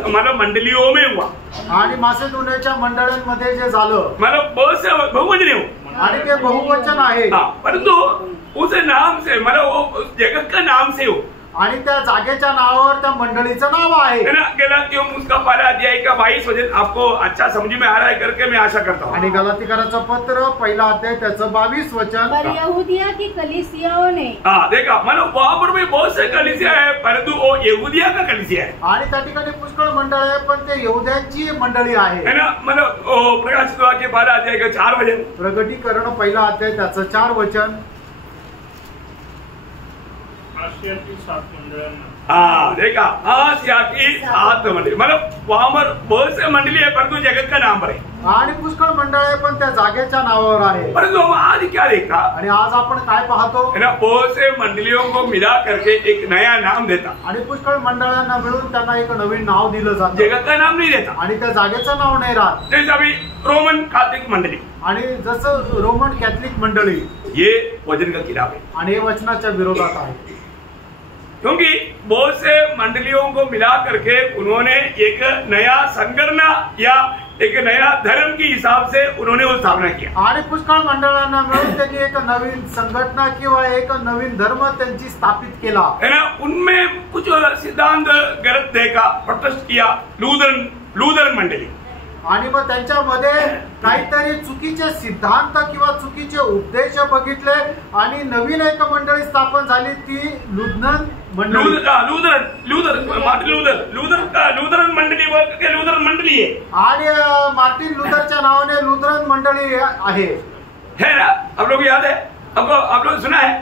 मतलब मंडलियों में हुआ, आणि मासेदोनियाच्या मंडळांमध्ये जे झालं, मतलब बहुत से बहुवचन हो, आणि ते बहुवचन आहे। हाँ, परंतु उस नाम से मतलब वो उस जगत का नाम से हो, आणि त्या जागेच्या नावावर त्या मंडळीचं नाव आहे। है ना, गलातियों उसका 12 अध्याय का 22 वचन आपको अच्छा समझ में आ रहा है करके मैं आशा करता हूँ। आणि गलातीकराचं पत्र 1 अध्याय त्याचं 22 वचन। पर यहूदिया की कलीसियाओं ने, हाँ देखा, मतलब वहाँ पर भी बहुत से कलीसिया है, परंतु वो यहूदिया का कलीसिया है, आणि त्या ठिकाणी पुष्कळ मंडळ आहे, पण ते यहूद्यांची मंडळी आहे। है ना, मतलब प्रकाशित वाक्य 12 अध्याय का 4 वचन, प्रगटीकरण 1 अध्याय त्याचं 4 वचन। आशियातील 7 मंडळांना, हाँ देखा, आसिया की 7 मंडली, मतलब वहाँ पर बहुत से मंडली है, परंतु जगत का नाम पर है, आणि पुष्कळ मंडळ आहे, पण त्या जागेच्या नावावर आहे। परंतु हम आज क्या देखा, आणि आज आपण काय पाहतो, है ना, बहुत से मंडलियों को मिला करके एक नया नाम देता, आणि पुष्कळ मंडळांना मिळून त्यांना एक नवीन नाव दिलं जातं, जगत का नाम नहीं देता। आणि त्या जागेचं नाव नाही राहत। जैसे अभी रोमन कैथोलिक मंडली, आणि जसं रोमन कॅथलिक मंडळी, ये वचन का खिलाफ है, आणि हे वचनाच्या विरोधात आहे। क्योंकि बहुत से मंडलियों को मिला करके उन्होंने एक नया संगठना या एक नया धर्म की हिसाब से उन्होंने वो स्थापना किया, आणि पुष्कळ मंडळांना मिळून त्यांनी एक नवीन संघटना किंवा एक नवीन धर्म त्यांची स्थापित केला, है ना, उनमें कुछ सिद्धांत गलत देखा, प्रोटेस्ट किया, लूथरन मंडली, आणि मग त्यांच्यामध्ये काहीतरी चुकीचे सिद्धांत किंवा चुकीचे उपदेश बघितले, आणि नवीन एक मंडळी स्थापन झाली, ती लुथरन मंडळी। लूथरन मंडली बोल के लूथरन मंडली है, आणि मार्टिन लुथरच्या नावाने लुथरन मंडळी आहे, है ना, आप लोग याद है, आपको आप लोग सुना है,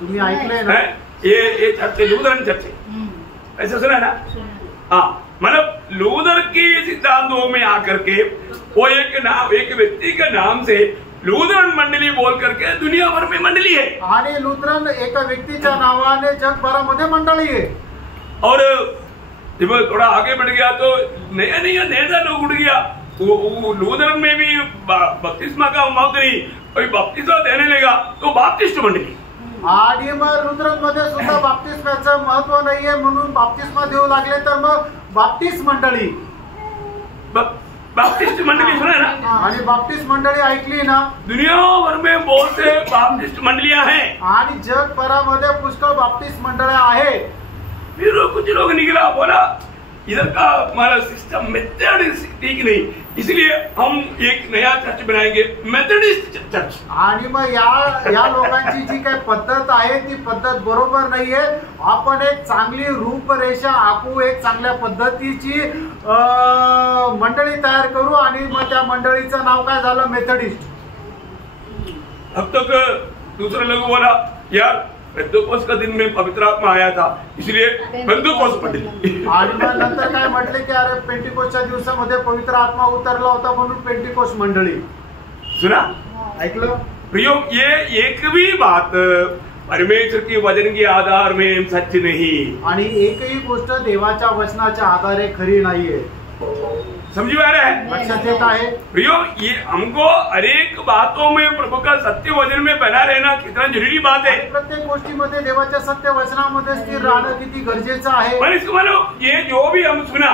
तुम्ही ऐकलंय ना? है? ये चर्च लूथरन चर्च है, ऐसा सुना है ना? हाँ, मतलब लूथर की सिद्धांतों में आकर के वो एक व्यक्ति के नाम से लूथरन मंडली बोल करके दुनिया भर में मंडली है, आणि लुथरन एका व्यक्तीच्या नावाने जगभरामध्ये मंडळी आहे। और जब थोड़ा आगे बढ़ गया तो नया लोग उठ गया, वो लूथरन में भी बपतिस्मा का महत्व नहीं, कोई बपतिस्मा देने लगा तो बाप्टिस्ट मंडली, आणि मग लुथरन मध्ये सुद्धा बाप्तिस्माचं महत्व नाहीये म्हणून बाप्तिस्मा देऊ लागले, तर मग बाप्टिस्ट मंडळी, बाप्टिस्ट मंडली सुना है ना, आणि बाप्टिस्ट मंडळी ऐकली ना? दुनिया भर में बहुत से बाप्टिस्ट मंडलियां हैं, आणि जगभरामध्ये पुष्कळ बाप्टिस्ट मंडळ्या आहेत। फिर कुछ लोग निकला, बोला इधर का हमारा सिस्टम मेथड ठीक नहीं, इसलिए हम एक नया चर्च बनाएंगे, मेथडिस्ट चर्च। आणि मग या लोकांची जी काही पद्धत आहे ती पद्धत बरोबर नाहीये, आपण एक चांगली रूपरेषा आखू, एक चांगल्या पद्धतीची मंडळी तयार करू, आणि मग त्या मंडळीचं नाव काय झालं, मेथडिस्ट। अब तक दूसरे लोग बोला यार पेंटेकोस्ट का दिन में पवित्र आत्मा आया था, इसलिए पेंटेकोस्ट मंडली, आणि मग नंतर काय म्हटले की अरे पेंटिकोस्टच्या दिवसामध्ये पवित्र आत्मा उतरला होता म्हणून पेंटिकोस्ट मंडळी। सुना, ऐकलं? प्रियो, ये एक भी बात परमेश्वर की वचन के आधार में सच नहीं, आणि एकही गोष्ट देवाच्या वचनाच्या आधारे खरी नाहीये। समझ में आ रहा है? लक्षात येत आहे. प्रियो, ये हमको हर एक बातों में प्रभु का सत्य वचन में बना रहना कितना जरूरी बात है. प्रत्येक गोष्टीमध्ये देवाच्या सत्य वचनामध्ये स्थिर राहणं किती गरजेचं आहे. पर इसको मानो ये जो भी हम सुना,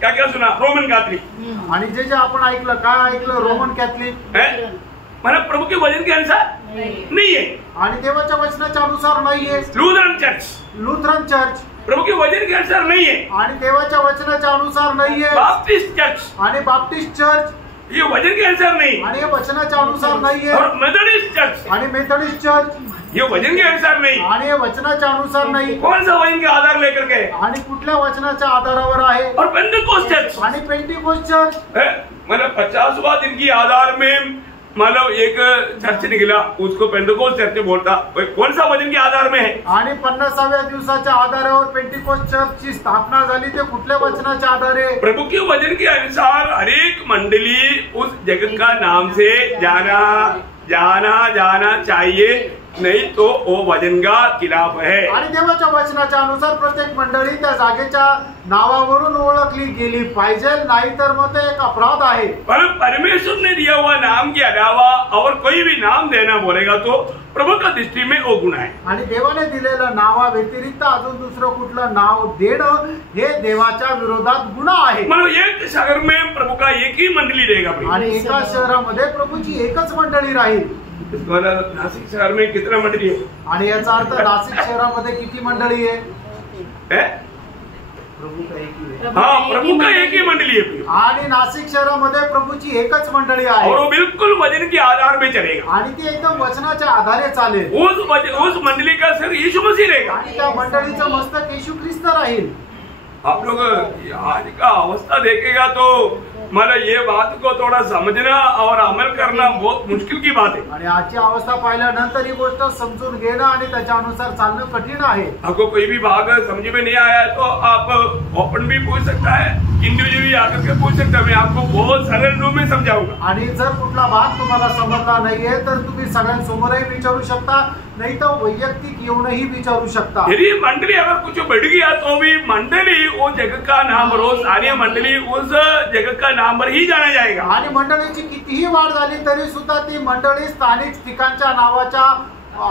क्या क्या सुना, रोमन कैथोलिक आणि जे आपण ऐकलं, काय ऐकलं? रोमन कॅथलिक है, मतलब प्रभु के वचन के अनुसार नहीं है. आणि देवाच्या वचनाच्या अनुसार नाहीये. लूथरन चर्च लुथरन चर्च प्रभु के वचन के अनुसार नहीं है. आणि देवाच्या वचनाच्या अनुसार नाहीये. बाप्टिस्ट चर्च आणि बाप्टिस्ट चर्च ये वचन के अनुसार नहीं. आणि हे वचनाच्या अनुसार नाहीये. और मेथोडिस्ट चर्च आणि मेथोडिस्ट चर्च ये वचन के अनुसार नहीं. आणि हे वचनाच्या अनुसार नाही. कौन सा वचन के आधार लेकर के? आणि कुठल्या वचनाच्या आधारावर आहे? और पेंटेकोस्ट चर्च आणि पेंटिकोस्ट चर्च है, मतलब 50वां दिन की आधार में मतलब एक चर्च निकला, उसको पेंटेकोस्ट चर्च बोलता. कौन सा वचन के आधार में है? आणि 50व्या दिवसाच्या आधारावर पेंटिकोस्ट चर्चची स्थापना झाली. ते कुठल्या वचनाच्या आधारे? प्रभु के वचन के अनुसार हर एक मंडली उस जगत का नाम से जाना चाहिए, नहीं तो वो वचन का खिलाफ है. आणि देवाच्या वचनाच्या अनुसार प्रत्येक मंडळी त्या जागेच्या नावावरून ओळखली गेली पाहिजे, नाहीतर मग ते एक अपराध आहे. पर परमेश्वर ने दिया हुआ नाम के अलावा और कोई भी नाम देना बोलेगा तो प्रभु का दृष्टि में वो गुनाह है. आणि देवाने दिलेलं नावा व्यतिरिक्त अजून दुसरं कुठलं नाव देणं हे देवाच्या विरोधात गुन्हा आहे. मतलब एक शहर में प्रभु का एक ही मंडली रहेगा. आणि एका शहरामध्ये प्रभूची एकच मंडळी राहील. नासिक शहर में कितना मंडली है? आणि याचा अर्थ नाशिक शहरामध्ये किती मंडळी आहे? हाँ, प्रभु का एक ही मंडली है. आणि नाशिक शहरामध्ये प्रभूची एकच मंडळी आहे. और वो बिल्कुल वचन के आधार में चलेगा. आणि ती एकदम वचनाच्या आधारे चालेल. उस मंडली का सर यीशु मसीह रहेगा. आणि त्या मंडळीचं मस्तक येशू ख्रिस्त राहील. आप लोग आज का अवस्था देखेगा तो मतलब ये बात को थोड़ा समझना और अमल करना बहुत मुश्किल की बात है. आणि आजची अवस्था पाहिल्यानंतर ही गोष्ट समजून घेणं आणि त्याच्यानुसार चालणं कठीण आहे. आपको कोई भी भाग समझ में नहीं आया तो आप ओपन भी पूछ सकता है, इंडिविजुअली आकर के पूछ सकता है. मैं आपको बहुत सरल रूप में समझाऊंगा. आणि जर कुठला भाग तुम्हाला समजला नाहीये तर तुम्ही सगळ्यांसमोरही विचारू शकता, नहीं तो वैयक्तिक येऊनही विचारू शकता. यदि मंडली अगर कुछ बढ़ गया तो भी मंडली वो जगह का नाम रोज सारी मंडली उस जगह का नाम पर ही जाना जाएगा. आणि मंडळीची कितीही वाढ झाली तरी सुद्धा ती मंडळी स्थानिक ठिकाणच्या नावाच्या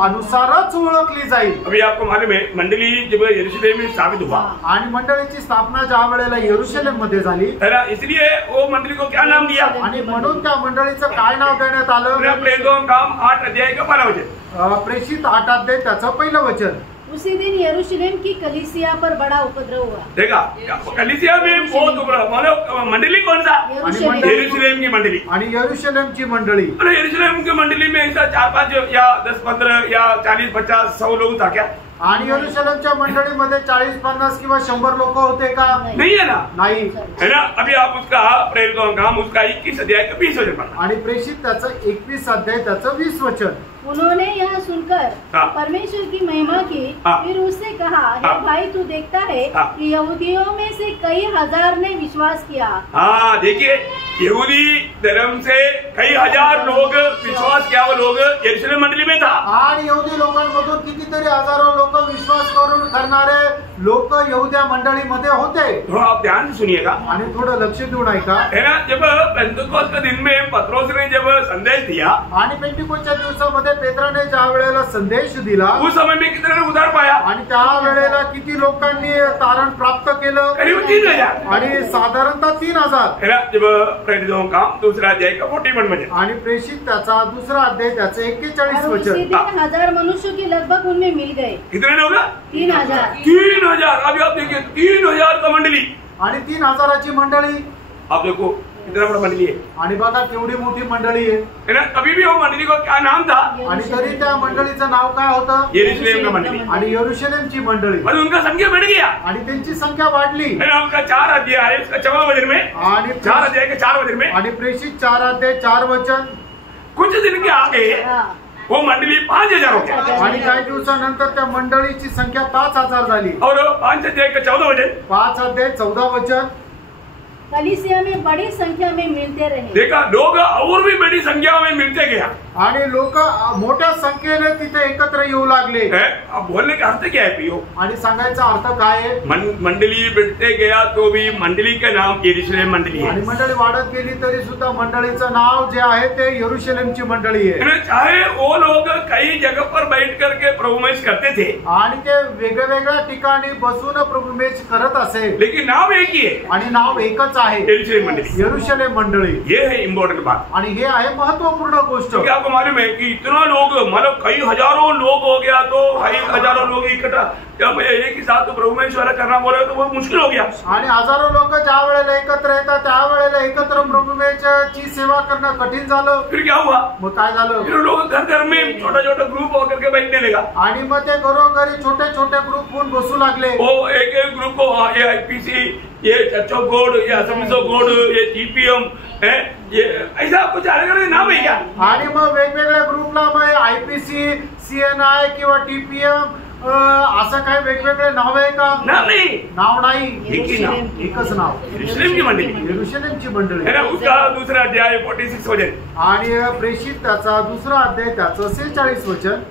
अनुसारच ओळखली जाईल. अभी आपको मालूम है मंडली जब यरूशलेम में स्थापित हुआ आणि मंडळीची स्थापना ज्या वेळेला यरूशलेम मध्ये झाली, इसलिए वो मंडली को क्या नाम दिया? आणि म्हणून त्या मंडळीचं काय नाव देण्यात आलं? काम 8 अध्याय का 12 वचन. प्रेषित 8 अध्याय त्याचं पहिलं वचन. उसी दिन यरूशलेम की कलीसिया पर बड़ा उपद्रव हुआ. देखा, कलीसिया में बहुत उपद्रव. मतलब मंडली कौन सा? यरूशलेम की मंडली. आणि यरूशलेमची मंडळी. यरूशलेम की मंडली में ऐसा 4-5 या 10-15 या 40-50-100 लोग था क्या? आणि यरूशलेमच्या मंडळीमध्ये 40-50 किंवा 100 लोक होते का? नहीं है ना. नाही है ना. अभी आप उसका प्रेरितों काम उसका 21 अध्याय का 20 वचन पढ़ा. आणि प्रेषित त्याचं 21 अध्याय त्याचं 20 वचन. उन्होंने यह सुनकर परमेश्वर की महिमा की, फिर उससे कहा, हे भाई तू देखता है कि यहूदियों में से कई हजार ने विश्वास किया. हाँ, देखिए यहूदी धर्म से कई हजार लोग विश्वास किया. वो लोग यरूशलेम मंडली में था. आणि यहूदी लोकांमधून कितीतरी हजारो लोक विश्वास करून करणारे लोक यहूद्या मंडळीमध्ये होते. थोड़ा आप ध्यान से सुनिएगा. आणि थोडं लक्ष देऊन ऐका. है ना. जब पेंटेकोस्त के दिन में पत्रोस ने जब संदेश दिया, आणि पेंटिकोस्टच्या दिवसामध्ये पेत्राने ज्या वेळेला संदेश दिला, उस समय में कितने ने उद्धार पाया? आणि त्या वेळेला किती लोकांनी तारण प्राप्त केलं? करीब 3000. आणि साधारणतः 3000. है ना. जब प्रेरितों का दूसरा अध्याय का 41 वचन. आणि प्रेषित त्याचा दुसरा अध्याय त्याचं 41 और उसी वचन. दिन 1000 मनुष्यों के लगभग उनमें मिल गए. कितने लोग? 3000. 3000. अभी आप देखिए 3000 का मंडली. आणि 3000ची मंडळी. आप देखो कितना बड़ा मंडली है. आणि बघा केवढी मोठी मंडळी आहे. है ना. अभी भी वो मंडली को क्या नाम था? आणि तरी त्या मंडळीचं नाव काय होतं? यरूशलेम का मंडली. आणि यरूशलेमची मंडळी. और उनका संख्या बढ़ गया. आणि त्यांची संख्या वाढली. है ना. उनका 4 अध्याय है उसका 4वां वचन में. आणि 4 अध्याय के 4 वचन में. आणि प्रेषित 4 अध्याय 4 वचन. कुछ दिन के आगे वो मंडली 5000 हो गया. आणि काही दिवसानंतर त्या मंडळीची संख्या 5000 झाली. और 5 अध्याय का 14 वचन. 5 अध्याय 14 वचन. कलीसिया में बड़ी संख्या में मिलते रहे. देखा, लोग और भी बड़ी संख्या में मिलते गया. आणि लोक मोठ्या संख्येने तिथे एकत्र येऊ लागले. अब बोलने का अर्थ क्या है प्रियो? आणि सांगायचा अर्थ काय आहे? मंडली बढ़ते गया तो भी मंडली का नाम यरूशलेम मंडली है. आणि मंडळी वाढत गेली तरी सुद्धा मंडळीचं नाव जे आहे ते यरूशलेमची मंडळी आहे. चाहे वो लोग कई जगह पर बैठ करके प्रभुमेश करते थे आणि ते वेगवेगळ्या ठिकाणी बसून प्रभुमेश करत असेल, लेकिन नाम एक ही है आणि नाव एकच आहे, यरूशलेम मंडली. यरूशलेम मंडळी. ये है इम्पोर्टेंट बात. आणि हे आहे महत्वपूर्ण गोष्ट. क्या आपको मालूम है कि इतना लोग मतलब कई हजारों लोग हो गया तो कई हजारों लोग इकट्ठा जब एक ही साथ प्रभुमेश वाला करना बोले तो बहुत मुश्किल हो गया. आणि हजारो लोग ज्या वेळेला एकत्र येतात त्यावेळेला एकत्र प्रभुमेशची सेवा करणं कठीण झालं. फिर क्या हुआ? मग काय झालं? फिर लोग घर घर में छोटा छोटा ग्रुप होकर के बैठने लगा. आणि मग ते घरोघरी छोटे छोटे ग्रुप होऊन बसू लागले. वो एक एक ग्रुप को ये आईपीसी, ये चर्च ऑफ गॉड, ये असेंबलीज ऑफ गॉड, ये जीपीएम है, ये ऐसा कुछ अलग अलग नाम है क्या? आणि मग वेगवेगळ्या ग्रुपला मग आयपीसी, सीएनआय किंवा टीपीएम असं काय वेगवेगळे नाव आहे का? नहीं, नाव नाही, एक ही नाम, एकच नाव, यरूशलेम की मंडली. यरूशलेमची मंडळी है ना. उसका दूसरा अध्याय 46 वचन. आणि प्रेषित त्याचा दुसरा अध्याय त्याचं 46 वचन.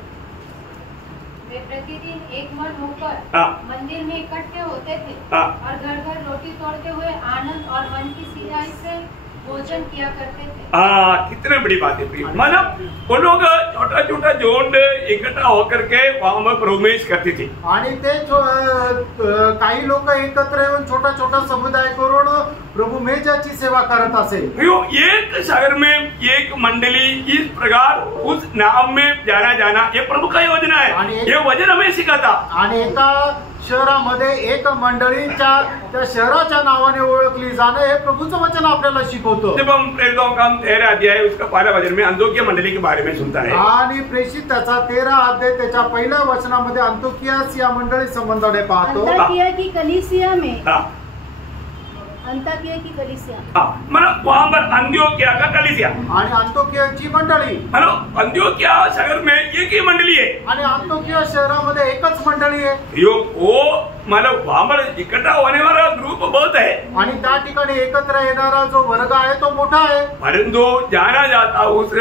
वे प्रतिदिन एक मन होकर मंदिर में इकट्ठे होते थे और घर घर रोटी तोड़ते हुए आनंद और मन की सिधाई से भोजन किया करते थे. कितने बड़ी बात है प्रिय. मतलब वो लोग छोटा छोटा झुंड इकट्ठा होकर के वहां में प्रवेश करते थे. आणि ते काही लोक एकत्र येऊन छोटा छोटा समुदाय करून प्रभु मेजाची सेवा करत असे. एक शहर में एक मंडली इस प्रकार उस नाम में जाना ये प्रभु का योजना है. ये वचन हमें सिखाता. आणि एका शहरामध्ये एक मंडळीच्या त्या शहराच्या नावाने ओळखली जाणं हे प्रभूचं वचन आपल्याला शिकवतो. जब हम प्रेरितों का 13 अध्याय उसका पहला वचन में अंत्योकिया मंडली के बारे में सुनता है. आणि प्रेषित त्याचा 13 अध्याय त्याच्या पहिल्या वचनामध्ये अंत्योकिया या मंडळी संबंधाने पाहतो. अंताकिया की कलीसिया में अंताकिया की कलीसिया मतलब वहाँ पर अंत्योकिया का कलीसिया आणि अंत्योकियाची मंडळी. मतलब अंत्योकिया शहर में एक ही मंडली है. आणि अंत्योकिया शहरामध्ये एकच मंडळी आहे. वो मतलब वहाँ पर इकट्ठा होने वाला ग्रुप बहुत है आणि त्या ठिकाणी एकत्र येणारा जो वर्ग आहे तो मोठा आहे. परंतु जाना जाता उस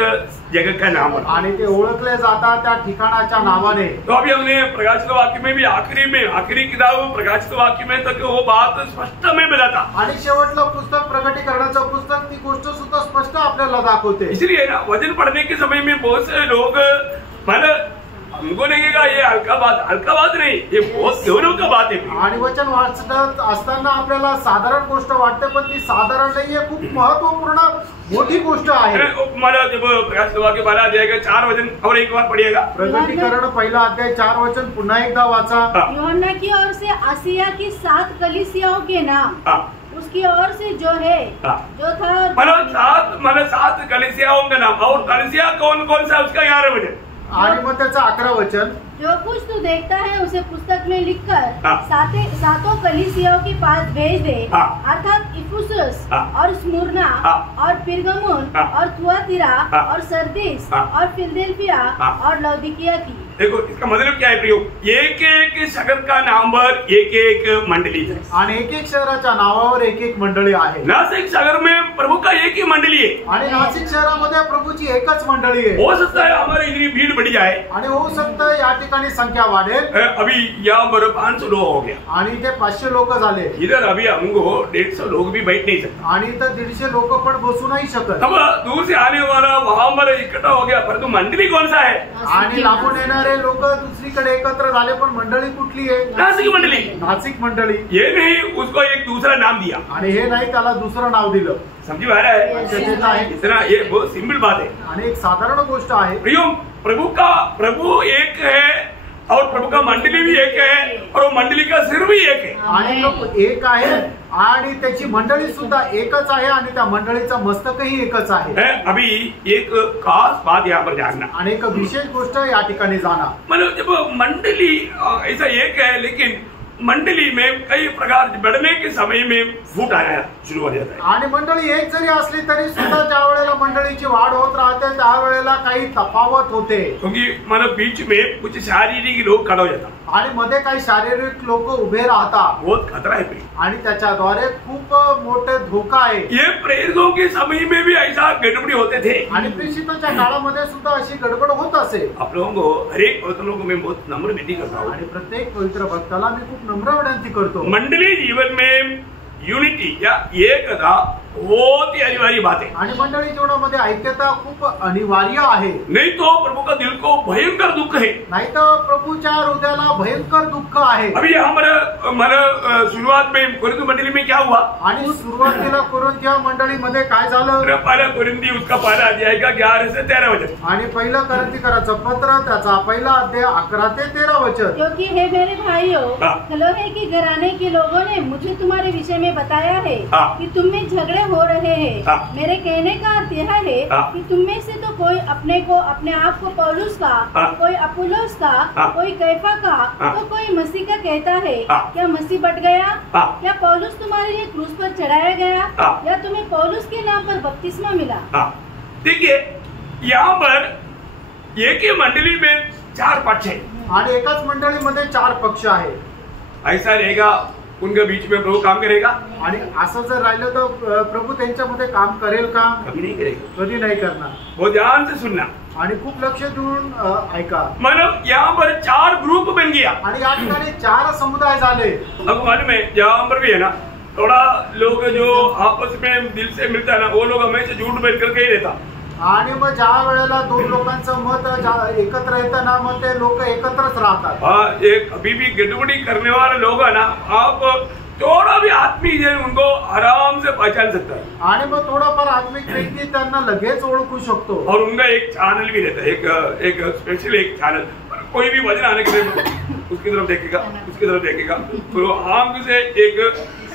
जगह का नाम आणि ते ओळखले जातात त्या ठिकाणाच्या नावाने. तो अभी हमने प्रकाशित वाक्य में भी आखिरी किताब प्रकाशित वाक्य में तक वो बात स्पष्ट में मिला था. आणि शेवटलं पुस्तक प्रकटीकरणाचं पुस्तक ती गोष्ट सुद्धा स्पष्ट आपल्याला दाखवते. इसलिए ना वचन पढ़ने के समय में बहुत से लोग मतलब हमको लगेगा ये हल्का बात नहीं, ये बहुत गौरव का बात है. आणि वचन वाचत असताना आपल्याला साधारण गोष्ट वाटते, पण ती साधारण नाहीये, खूप महत्वपूर्ण मोठी गोष्ट आहे. मला जब प्रकाशित वाक्य 12 अध्याय का 4 वचन और एक बार पढ़िएगा. प्रकटीकरण पहिला अध्याय 4 वचन पुन्हा एकदा वाचा. यूहन्ना की ओर से आसिया की 7 कलीसियाओं के नाम, उसकी ओर से जो है जो था मतलब 7 कलीसियाओं का नाम. और कलीसिया कौन कौन सा उसका 11 वचन. आणि मग त्याचं 11 वचन. जो कुछ तू देखता है उसे पुस्तक में लिखकर सातों कलीसियाओं के पास भेज दे, अर्थात इफुसुस और स्मुरना और पिरगमुन और थुआतीरा और सरदीस और फिलदेल्फिया और लौदीकिया की. देखो इसका मतलब क्या है प्रियो. एक एक शहर का नाम पर एक एक मंडली है. आणि एक एक शहराच्या नावावर एक एक मंडळी आहे. नासिक शहर में प्रभु का एक ही मंडली है. आणि नासिक शहरामध्ये प्रभूची एकच मंडळी आहे. हो सकता है हमारे इतनी भीड़ बढ़ जाए. आणि होऊ शकतं या ठिकाणी संख्या वाढेल. अभी यहाँ पर 500 लोग हो गया. आणि ते 500 लोक झाले. इधर अभी हमको 150 लोग भी बैठ नहीं सकते. आणि इथं 150 लोक पण बसू नाही शकत. अब दूर से आने वाला वहाँ पर इकट्ठा हो गया, परंतु मंडली कौन सा है. आणि लागून येणारे लोक दुसरीकडे एकत्र झाले, पण मंडळी कुठली आहे. नासिक मंडली. नासिक मंडळी. ये नहीं उसको एक दूसरा नाम दिया. आणि हे नाही त्याला दुसरं नाव दिलं. समझी आ रहा है. इतना ये बहुत सिंपल बात है. आणि एक साधारण गोष्ट आहे. प्रियो प्रभु एक है और प्रभु का मंडली भी एक है और वो मंडली का सिर भी एक है. आणि लोक एक आहे आणि त्याची मंडळी सुद्धा एकच आहे आणि त्या मंडळीचं मस्तकही एकच आहे. अभी एक खास बात यहाँ पर जानना. आणि एक विशेष गोष्ट या ठिकाणी जाणा. मतलब जब मंडली ऐसा एक है, लेकिन मंडली में कई प्रकार बढ़ने के समय में फूट आना शुरू हो जाता है। आणि मंडळी एक जरी असली तरी सुद्धा ज्या वेळेला मंडळीची वाढ होत राहते त्यावेळेला काही तफावत होते, क्योंकि मतलब बीच में कुछ शारीरिक लोग खड़ा हो जाता आणि मध्ये काही शारीरिक लोक उभे राहतात, बहुत खतरा है प्रिय। आणि त्याच्याद्वारे खूप मोठे धोका आहे। ये प्रेरितों के समय में भी ऐसा गड़बड़ी होते थे आणि प्रेषितांच्या काळामध्ये सुद्धा अशी गडबड होत असे। आप लोगों को हर एक पवित्र लोगों को मैं बहुत नम्र विनती करता हूँ, आणि प्रत्येक पवित्र भक्ताला मी खूप नम्र विनंती करतो, मंडली जीवन में यूनिटी या एकता बहुत ही अनिवार्य बात है। आणि मंडळी जीवनामध्ये ऐक्यता खूप अनिवार्य आहे, नहीं तो प्रभु का दिल को भयंकर दुख है। नाही तर प्रभूच्या हृदयाला भयंकर दुःख आहे। अभी हमारा शुरुआत में कोरिन्थ मंडली में क्या हुआ, आणि सुरुवातीला कोरिन्थिया मंडळीमध्ये काय झालं, पहला कोरिन्थी उसका पहला अध्याय का 11 से 13 वचन, आणि पहिलं कोरिन्थीकराचं पत्र त्याचा पहिला अध्याय 11 ते 13 वचन। क्योंकि हे मेरे भाइयों, खलोहे के घराने के लोगों ने मुझे तुम्हारे विषय में बताया है कि तुम में झगड़े हो रहे हैं। मेरे कहने का अर्थ यह है कि तुम में से तो कोई अपने आप को पौलुस का, कोई अपुल्लोस का, कोई कैफा का, तो कोई मसीह का कहता है। क्या मसीह बट गया? क्या पौलुस तुम्हारे लिए क्रूस पर चढ़ाया गया, या तुम्हें पौलुस के नाम पर बपतिस्मा मिला? देखिए यहाँ पर एक ही मंडली में 4 पक्ष है, आणि एकाच मंडळीमध्ये 4 पक्ष आहे। ऐसा रहेगा उनके बीच में प्रभु काम करेगा, आणि असं जर राहिलं तर प्रभू त्यांच्यामध्ये काम करेल का? कभी नहीं करेगा। कधी नाही करणार। वो ध्यान से सुनना, आणि खूप लक्ष देऊन ऐका। मतलब यहाँ पर 4 ग्रुप बन गया, आणि या ठिकाणी 4 समुदाय झाले। अब मालूम है यहाँ पर भी है ना, थोड़ा लोग जो आपस में दिल से मिलता है ना, वो लोग हमेशा झूठ बोल करके ही रहता। आणि मग ज्या वेळेला 2 लोकांचं मत एकत्र येतं ना, मग ते लोक एकत्रच राहतात। हाँ, एक अभी भी गड़बड़ी करने वाले लोग है ना, आप थोड़ा भी आत्मीय है उनको आराम से पहचान सकता है, आणि मग थोडाफार आत्मिक व्यक्ती त्यांना लगेच ओळखू शकतो। और उनका एक चैनल भी रहता है, एक स्पेशल एक चैनल, कोई भी वजन आने के लिए उसकी तरफ देखेगा, उसकी तरफ देखेगा, तो आंख से एक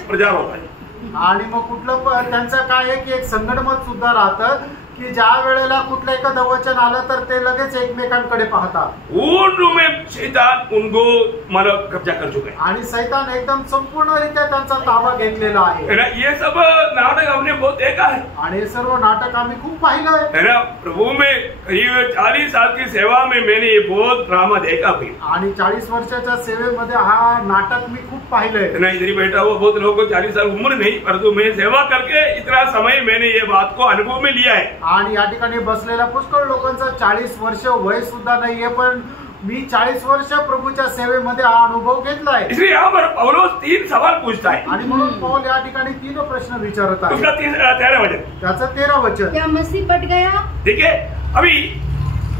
प्रचार होता है। आणि मग कुठलं त्यांचं काय आहे की एक संगणमत सुद्धा राहतं की ज्या वेळेला कुठलं एखादं वचन आलं तर ते लगेच एकमेकांकडे पाहतात। पूर्ण में शैतान उनको मतलब कब्जा कर चुका है, आणि शैतान एकदम संपूर्णरित्या त्यांचा ताबा घेतलेला आहे। है ना। ये सब नाटक हमने बहुत देखा है, आणि हे सर्व नाटक आम्ही खूप पाहिलंय, है ना। प्रभु में करीब 40 साल की सेवा में मैंने ये बहुत ड्रामा देखा भी, आणि 40 वर्षाच्या सेवेमध्ये हा नाटक मी खूप पाहिलंय। है ना। इधर ही बैठा हुआ बहुत लोगों को 40 साल उम्र नहीं, परंतु मैं सेवा करके इतना समय मैंने ये बात को अनुभव में लिया है। आणि या ठिकाणी बसलेल्या पुष्कळ लोकांचं 40 वर्ष वय सुद्धा नाहीये, पण मी 40 वर्ष प्रभूच्या सेवेमध्ये हा अनुभव घेतलाय। इसलिए यहाँ पर पौलुस 3 सवाल पूछता है, आणि म्हणून पौल या ठिकाणी 3 प्रश्न विचारत आहे। उसका 13 वचन, त्याचं 13 वचन। क्या मसीह बट गया? देखिए अभी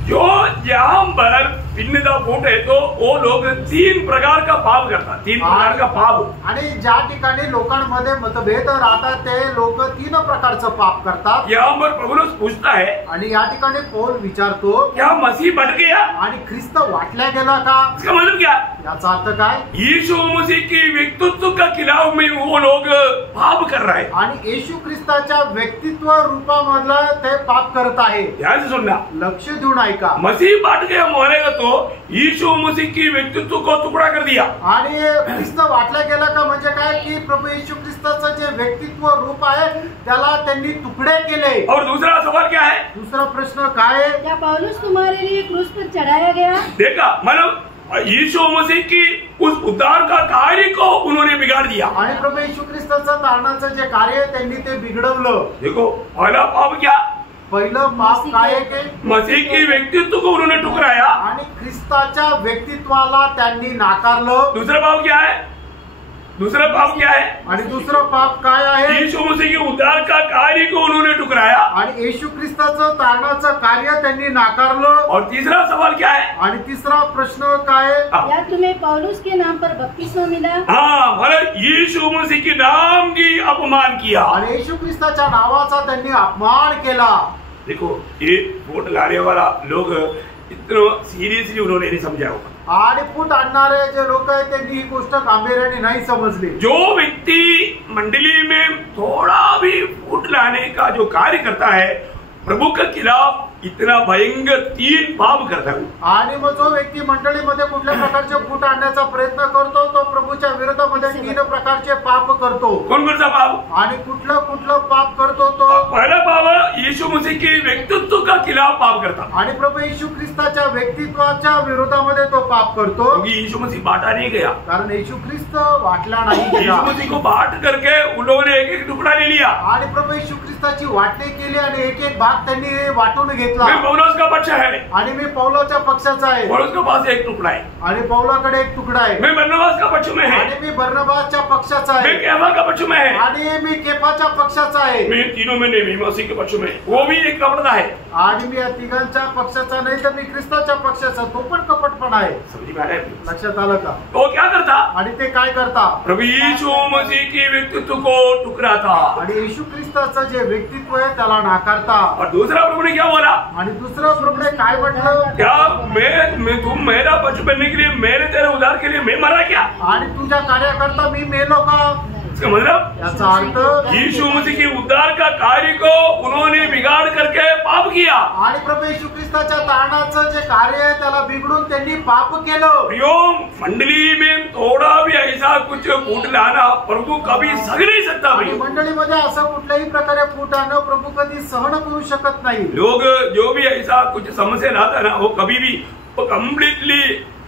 जो यहाँ पर भिन्नता फूट है, तो वो लोग 3 प्रकार का पाप करता, 3 प्रकार का पाप। आणि ज्या ठिकाणी लोकांमध्ये मतभेद राहतात ते लोक 3 प्रकारचं पाप करतात। यहाँ पर पौलुस पूछता है, आणि या ठिकाणी पौल विचारतो क्या मसीह बट गया? आणि ख्रिस्त वाटल्या गेला का? इसका मतलब क्या? याचा अर्थ काय? यीशु मसीह की व्यक्तित्व का खिलाफ में वो लोग पाप कर रहे हैं, आणि येशू ख्रिस्ताच्या व्यक्तित्व रूपामधलं ते पाप करत आहे। ध्यान से सुनना, लक्ष देऊन ऐका। मसीह बट गया मानेगा तो यीशु मसीह की व्यक्तित्व को टुकड़ा कर दिया, आणि ख्रिस्त वाटला गेला का म्हणजे काय की प्रभू येशू ख्रिस्ताचं जे व्यक्तित्व रूप आहे त्याला त्यांनी तुकडे केले। और दूसरा सवाल क्या है? दुसरा प्रश्न काय आहे? क्या पौलुस तुम्हारे लिए क्रूस पर चढ़ाया गया? देखा, मतलब यीशु मसीह की उस उद्धार का कार्य को उन्होंने बिगाड़ दिया, आणि प्रभू येशू ख्रिस्ताचं तारणाचं जे कार्य त्यांनी ते बिघडवलं। देखो पहला पाप क्या? पहिलं पाप काय आहे की मसीह की व्यक्तित्व को उन्होंने ठुकराया, आणि ख्रिस्ताच्या व्यक्तित्वाला त्यांनी नाकारलं। दूसरा पाप क्या है? दूसरा पाप क्या है? आणि दुसरं पाप काय आहे? यीशु मसीह के उद्धार का कार्य को उन्होंने ठुकराया, आणि येशू ख्रिस्ताचं तारणाचं कार्य त्यांनी नाकारलं। और तीसरा सवाल क्या है? आणि तिसरा प्रश्न काय आहे? या तुम्हें पौलुस के नाम पर बपतिस्मा मिला? हाँ, मतलब यीशु मसीह के नाम की अपमान किया। आणि येशू ख्रिस्ताच्या नावाचा त्यांनी अपमान केला। देखो ये वोट लाने वाला लोग इतना सीरियसली उन्होंने नहीं समझा होगा, आणि फूट आणणारे जे लोक आहेत त्यांनी ही गोष्ट गांभीर्याने नाही समजली। जो व्यक्ति मंडली में थोड़ा भी फूट लाने का जो कार्य करता है, प्रभु के खिलाफ इतना भयंकर 3 पाप करता है। आणि मग जो व्यक्ती मंडळीमध्ये कुठल्या प्रकारचे फूट आणण्याचा प्रयत्न करतो तो प्रभूच्या विरोधामध्ये 3 प्रकारचे पाप करतो। कौन कौन सा पाप? आणि कुठलं पाप करतो तो? पहला पाप यीशु मसीह के व्यक्तित्व का खिलाफ पाप करता, आणि प्रभू येशू ख्रिस्ताच्या व्यक्तित्वाच्या विरोधामध्ये तो पाप करतो। क्योंकि यीशु मसीह बांटा नहीं गया। कारण येशू ख्रिस्त वाटला नाही गेला। यीशु मसीह को बांट करके उन लोगों ने एक टुकड़ा ले लिया। आणि प्रभू येशू ख्रिस्ताची वाटणी केली आणि एक भाग त्यांनी वाटून घेतला। मैं पौलुस का पक्ष है, आणि मी पौलाच्या पक्षाचा आहे। पौलुस के पास एक टुकड़ा है। आणि पौलाकडे एक तुकडा आहे। मैं बरनबास का पक्ष में है, आणि मी बर्नबासच्या पक्षाचा आहे। मैं केफा का पक्ष में है, आणि मी केफाच्या पक्षाचा आहे। मैं तीनों में नहीं, मैं मसीह के पक्ष में, वो भी एक कपड़ा है। आणि मी या तिघांच्या पक्षाचा नाही तर मी ख्रिस्ताच्या पक्षाचा, तो पण कपटपणा आहे। समझ में आ रहा है? लक्षात आलं का? तो क्या करता? आणि ते काय करता? प्रभु यीशु मसीह के व्यक्तित्व को ठुकराता। आणि येशू ख्रिस्ताचं जे व्यक्तित्व आहे त्याला नाकारता। और दूसरा प्रभु ने क्या बोला? आणि दुसरं प्रभूने काय म्हटलं? क्या मैं तुम मेरा पक्ष बनने के लिए, मेरे तेरे उद्धार के लिए मैं मरा क्या? आणि तुझ्या कार्याकरता मी मेलो का? इसका मतलब याचा अर्थ यीशु मसीह के उद्धार का कार्य को उन्होंने बिगाड़ करके पाप किया। आणि प्रभू येशू ख्रिस्ताच्या तारणाचं जे कार्य आहे त्याला बिघडून त्यांनी पाप केलं। प्रियो, मंडली में थोड़ा भी ऐसा कुछ फूट लाना प्रभु कभी सह नहीं सकता। आणि मंडळीमध्ये असं कुठल्याही प्रकारे फूट आणणं प्रभू कधी सहन करू शकत नाही। लोग जो भी ऐसा कुछ समस्या लाता ना, वो कभी भी कम्प्लीटली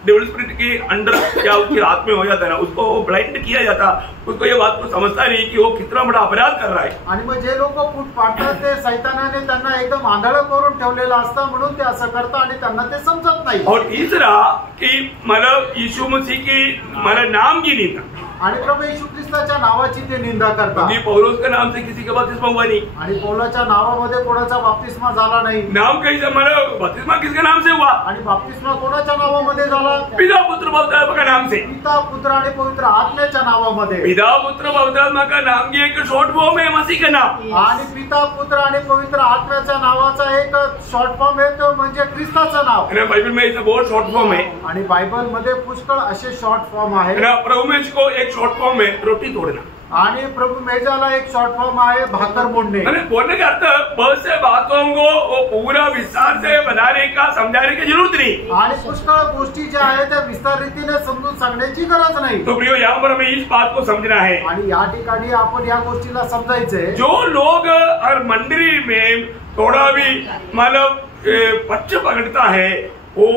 डेविल स्पिरिट के अंडर क्या उसके हाथ में हो जाता है ना, उसको ब्लाइंड किया जाता, उसको ये बात को समझता नहीं कि वो कितना बड़ा अपराध कर रहा है। आणि मग जे लोक फूट पाडतात ते सैतानाने त्यांना एकदम आंधळ करून ठेवलेलं असतं, म्हणून ते असं करतात आणि त्यांना ते समजत नाही। और तीसरा कि मतलब यीशु मसीह की मतलब नाम की निंदा, आणि प्रभू येशू ख्रिस्ताच्या नावाची ते निंदा करतात। क्योंकि पौलुस के नाम से किसी का बपतिस्मा हुआ नहीं। आणि पौलाच्या नावामध्ये कोणाचा बाप्तिस्मा झाला नाही। नाम कैसे मतलब बपतिस्मा किसके नाम से हुआ? आणि बाप्तिस्मा कोणाच्या नावामध्ये झाला? पिता पुत्र पवित्र आत्मा का नाम से। पिता पुत्र आणि पवित्र आत्म्याच्या नावामध्ये। पिता पुत्र पवित्र आत्मा का नाम की एक शॉर्ट फॉर्म है मसीह का नाम। आणि पिता पुत्र आणि पवित्र आत्म्याच्या नावाचा एक शॉर्ट फॉर्म आहे, तो म्हणजे ख्रिस्ताचं नाव। बाइबल में ऐसा बहुत शॉर्ट फॉर्म है। आणि बायबल मध्ये पुष्कळ असे शॉर्ट फॉर्म आहे। प्रभु में को एक शॉर्ट फॉर्म है रोटी तोड़ना। आणि प्रभु मेजाला एक शॉर्ट फॉर्म आहे भाकर मोडणे। मैंने बोलने का अर्थ बहुत से बातों को वो पूरा विस्तार से बताने का समझाने की जरूरत नहीं। आणि पुष्कळ गोष्टी ज्या आहेत त्या विस्तार रीतीने समजून सांगण्याची गरज नाही। तो प्रियो, यहाँ पर हमें इस बात को समझना है। आणि या ठिकाणी आपण या गोष्टीला समजायचंय, जो लोग हर मंडली में थोड़ा भी मतलब पक्ष पकड़ता है, वो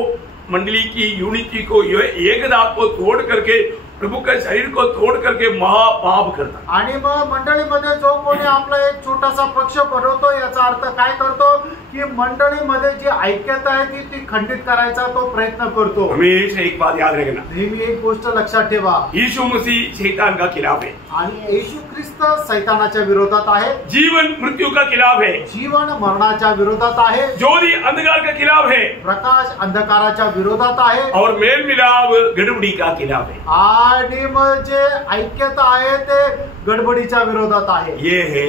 मंडली की यूनिटी को, एकता को तोड़ करके प्रभु के शरीर को तोड़ करके महापाप करता। आणि मग मंडळीमध्ये जो कोणी आपला एक छोटासा पक्ष बनवतो, याचा अर्थ काय करतो की मंडळीमध्ये जी ऐक्यता आहे ती खंडित करायचा तो प्रयत्न करतो। हमेशा एक बात याद रखना, नेहमी एक गोष्ट लक्षात ठेवा, यीशु मसीह शैतान का खिलाफ है। आणि येशू ख्रिस्त सैतानाच्या विरोधात आहे। जीवन मृत्यू का खिलाफ है। जीवन मरणाच्या विरोधात आहे। ज्योति अंधकार का खिलाफ है। प्रकाश अंधकाराच्या विरोधात आहे। और मेल मिलाप गड़बड़ी का खिलाफ है। आणि मग जे ऐक्यता आहे ते गडबडीच्या विरोधात आहे। ये है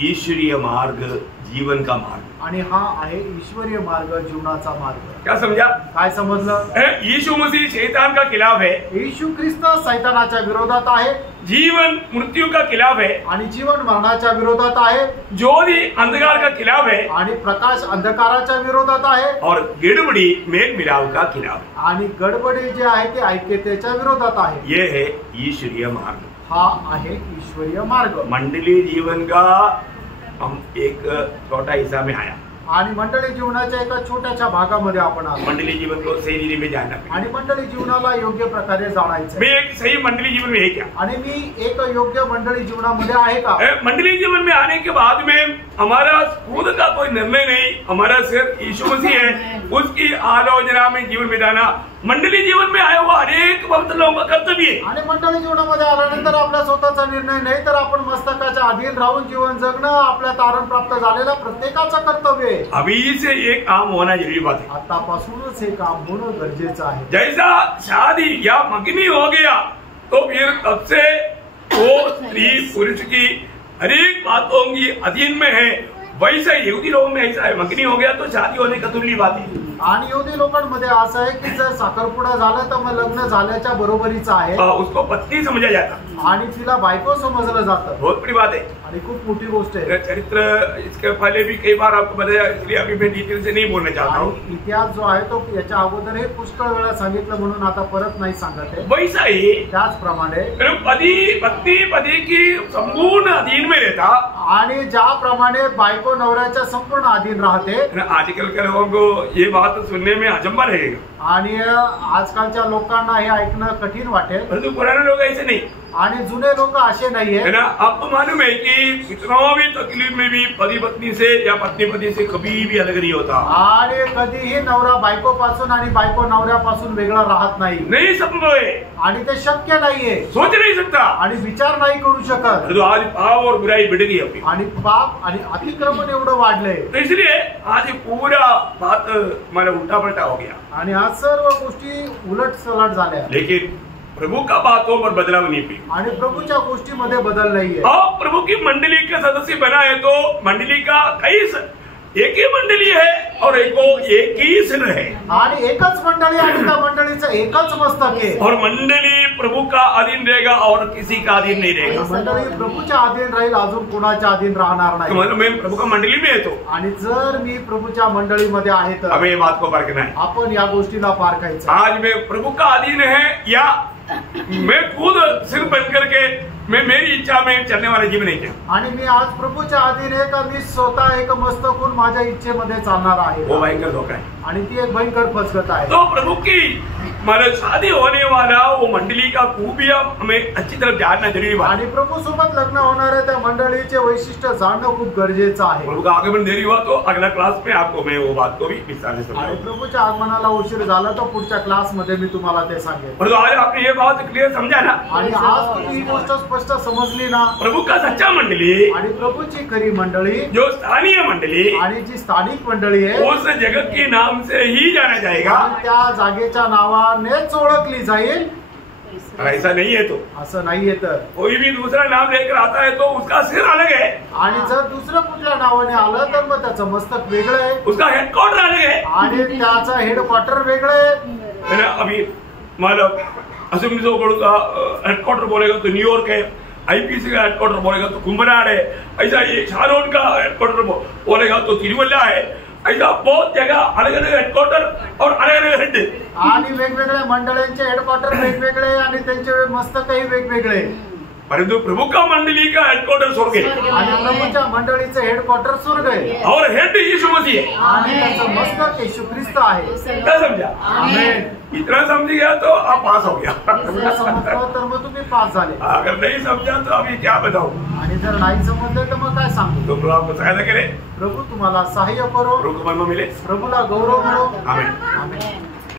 ईश्वरीय मार्ग, जीवन का मार्ग। आणि हा आहे ईश्वरीय मार्ग, जीवनाचा मार्ग। क्या समझा? काय समजलं? यीशु मसीह शैतान का खिलाफ है। येशू ख्रिस्त सैतानाच्या विरोधात आहे। जीवन मृत्यू का खिलाफ है। आणि जीवन मरणाच्या विरोधात आहे। ज्योति अंधकार का खिलाफ है। आणि प्रकाश अंधकाराच्या विरोधात आहे। और गड़बड़ी मेल मिलाप का खिलाफ है। आणि गडबडी जे आहे ते ऐक्यतेच्या विरोधात आहे। ये है ईश्वरीय मार्ग। हा आहे ईश्वरीय मार्ग। मंडली जीवन का हम एक छोटा हिस्सा में आया। आणि मंडळी जीवनाच्या एका छोट्याशा भागामध्ये आपण आलो। मंडली जीवन को सही रीति में जानना। आणि मंडळी जीवनाला योग्य प्रकारे जाणायचं। मैं एक सही मंडली जीवन में है क्या? आणि मी एक योग्य मंडळी जीवनामध्ये आहे का? मंडली जीवन में आने के बाद में हमारा खुद का कोई निर्णय नहीं, हमारा सिर्फ यीशु मसीह है, उसकी आलोचना में जीवन बिताना मंडली जीवन में आया हुआ अनेक भक्त लोगों का कर्तव्य है। आणि मंडळी जीवनामध्ये आल्यानंतर आपला स्वतःचा निर्णय नाही, तर आपण मस्तकाच्या अधीन राहून जीवन जगणं आपल्या तारण प्राप्त झालेल्या प्रत्येकाचं कर्तव्य आहे। अभी से ये काम होना जरूरी बात है। आतापासूनच हे काम होणं गरजेचं आहे। जैसा शादी या मंगनी हो गया तो फिर तब से वो स्त्री पुरुष की अनेक बातों की अधीन में है। वैसे यहूदी लोगों में ऐसा है, मंगनी हो गया तो शादी होने का तुल्य बात है। आणि यहूदी लोकांमध्ये असं आहे की जर साखरपुडा झाला तर मग लग्न झाल्याच्या बरोबरीचं आहे, उसको पत्नी समझा जाता, आणि तिला बायको समजलं जातं. बहुत बड़ी बात है आणि खूप मोठी गोष्ट आहे. चरित्र इसके पहले भी कई बार आपको बताया, इसलिए अभी मैं डिटेल से नहीं बोलना चाहता हूँ. आणि इतिहास जो आहे तो याच्या अगोदर हे पुष्कळ वेळा सांगितलं म्हणून आता परत नाही सांगत आहे. वैसा ही त्याचप्रमाणे पत्नी पति की संपूर्ण अधीन में रहता, आणि ज्याप्रमाणे बायको नवऱ्याच्या संपूर्ण अधीन राहते. आजकल के लोगों को ये बात सुनने में अचंबा रहेगा, आणि आजकालच्या लोकांना हे ऐकणं कठीण वाटेल, परंतु पुराने लोग ऐसे नहीं आणि जुने लोक असे नाहीये. है ना. आपको मालूम है कि कितना भी तकलीफ में भी पति पत्नी से या पत्नी पति से कभी भी अलग नहीं होता. आणि कधीही नवरा बायको पासून आणि बायको नवऱ्यापासून वेगळा राहत नाही संभव है, आणि ते शक्य नाहीये, सोच नहीं सकता, आणि विचार नाही करू शकत. तो आज पाप और बुराई बढ़ गई अपनी, आणि पाप आणि अतिक्रमण एवढं वाढलंय. तो इसलिए आज ये पूरा बात हमारा उल्टा पलटा हो गया, आणि आज सर्व गोष्टी उलट सलट झाल्या. लेकिन प्रभु का बातों पर बदलाव नहीं हुई, आणि प्रभूच्या गोष्टीमध्ये बदल नाहीये. और प्रभु की मंडली के सदस्य बना है तो मंडली का एक ही मंडली है और एक ही सिर है, आणि एकच मंडळी आणि त्या मंडळीचं एकच मस्तक आहे. और मंडली प्रभु का अधीन रहेगा और किसी का अधीन नहीं रहेगा. मंडळी प्रभूच्या अधीन राहील, अजून कोणाच्या अधीन राहणार नाही. मतलब मैं प्रभु का मंडली में है तो आणि जर मी प्रभूच्या मंडळीमध्ये आहे तर हमें ये बात को परखना है. आपण या गोष्टीला पारखायचं. आज मैं प्रभु का अधीन है या मैं खुद सिर बन करके मैं मेरी इच्छा में चलने वाला जीवन है क्या. आणि मी आज प्रभूच्या अधीन आहे का मी स्वतः एक मस्तक होऊन माझ्या इच्छेमध्ये चालणार आहे. वो भयंकर धोखा है. आणि ती एक भयंकर फसगत आहे. तो प्रभु की मतलब शादी होने वाला वो मंडली का खूबियां हमें अच्छी तरह जानना जरूरी बात. आणि प्रभू सोबत लग्न होणाऱ्या त्या मंडळीचे वैशिष्ट्य जाणणं खूप गरजेचं आहे. प्रभु का आगमन देरी हुआ तो अगला क्लास में आपको मैं वो बात को भी विस्तार से आणि समझाऊंगा. प्रभूच्या आगमनाला उशीर झाला तर पुढच्या क्लास मध्ये मी तुम्हाला ते सांगेन. परंतु आज आपने ये बात क्लियर समझा ना, आणि आज तुम्ही ही गोष्ट स्पष्ट समजली ना. प्रभु का सच्चा मंडली आणि प्रभूची खरी मंडळी जो स्थानीय मंडली आणि जी स्थानिक मंडळी आहे उस जगत के नाम से ही जाना जाएगा. आणि त्या जागेच्या नावानेच ओळखली जाईल. और ऐसा नहीं है तो असं नाहीये तर कोई भी दूसरा नाम लेकर आता है तो उसका सिर अलग है, आणि जर दुसरं कुठल्या नावाने आलं तर मग त्याचं मस्तक वेगळं आहे उसका हेडक्वार्टर अलग है. आणि त्याचं हेडक्वार्टर वेगळं आहे. है ना. अभी मतलब असेंबली जो हेडक्वार्टर बोलेगा तो न्यूयॉर्क है, आईपीसी का हेडक्वार्टर बोलेगा तो कुंभनाड है, ऐसा ये शारोन का हेडक्वार्टर बोलेगा तो तिरुवल्ला है. ऐसा बहुत जगह अलग अलग हेडक्वार्टर और अलग अलग हेड. आणि वेगवेगळ्या मंडळांचे हेडक्वार्टर वेगवेगळे आणि त्यांचे मस्तकही वेगवेगळे. परंतु प्रभु का मंडली का हेडक्वार्टर स्वर्ग है आणि प्रभूच्या मंडळीचं हेडक्वार्टर स्वर्ग आहे. और हेड यीशु मसीह है. आणि त्याचं मस्तक येशू ख्रिस्त आहे. क्या समझा. आमेन. इतना समझ गया तो आप पास हो गया. एवढं समजलं तर मग तुम्ही पास झाले. अगर नहीं समझा तो अभी क्या बताऊं. आणि जर नाही समजलं तर मग काय सांगू. तो प्रभु आपको सहायता करे, प्रभू तुम्हाला सहाय्य करो, प्रभु को महिमा मिले. प्रभूला गौरव मिळो. आमेन. आमेन.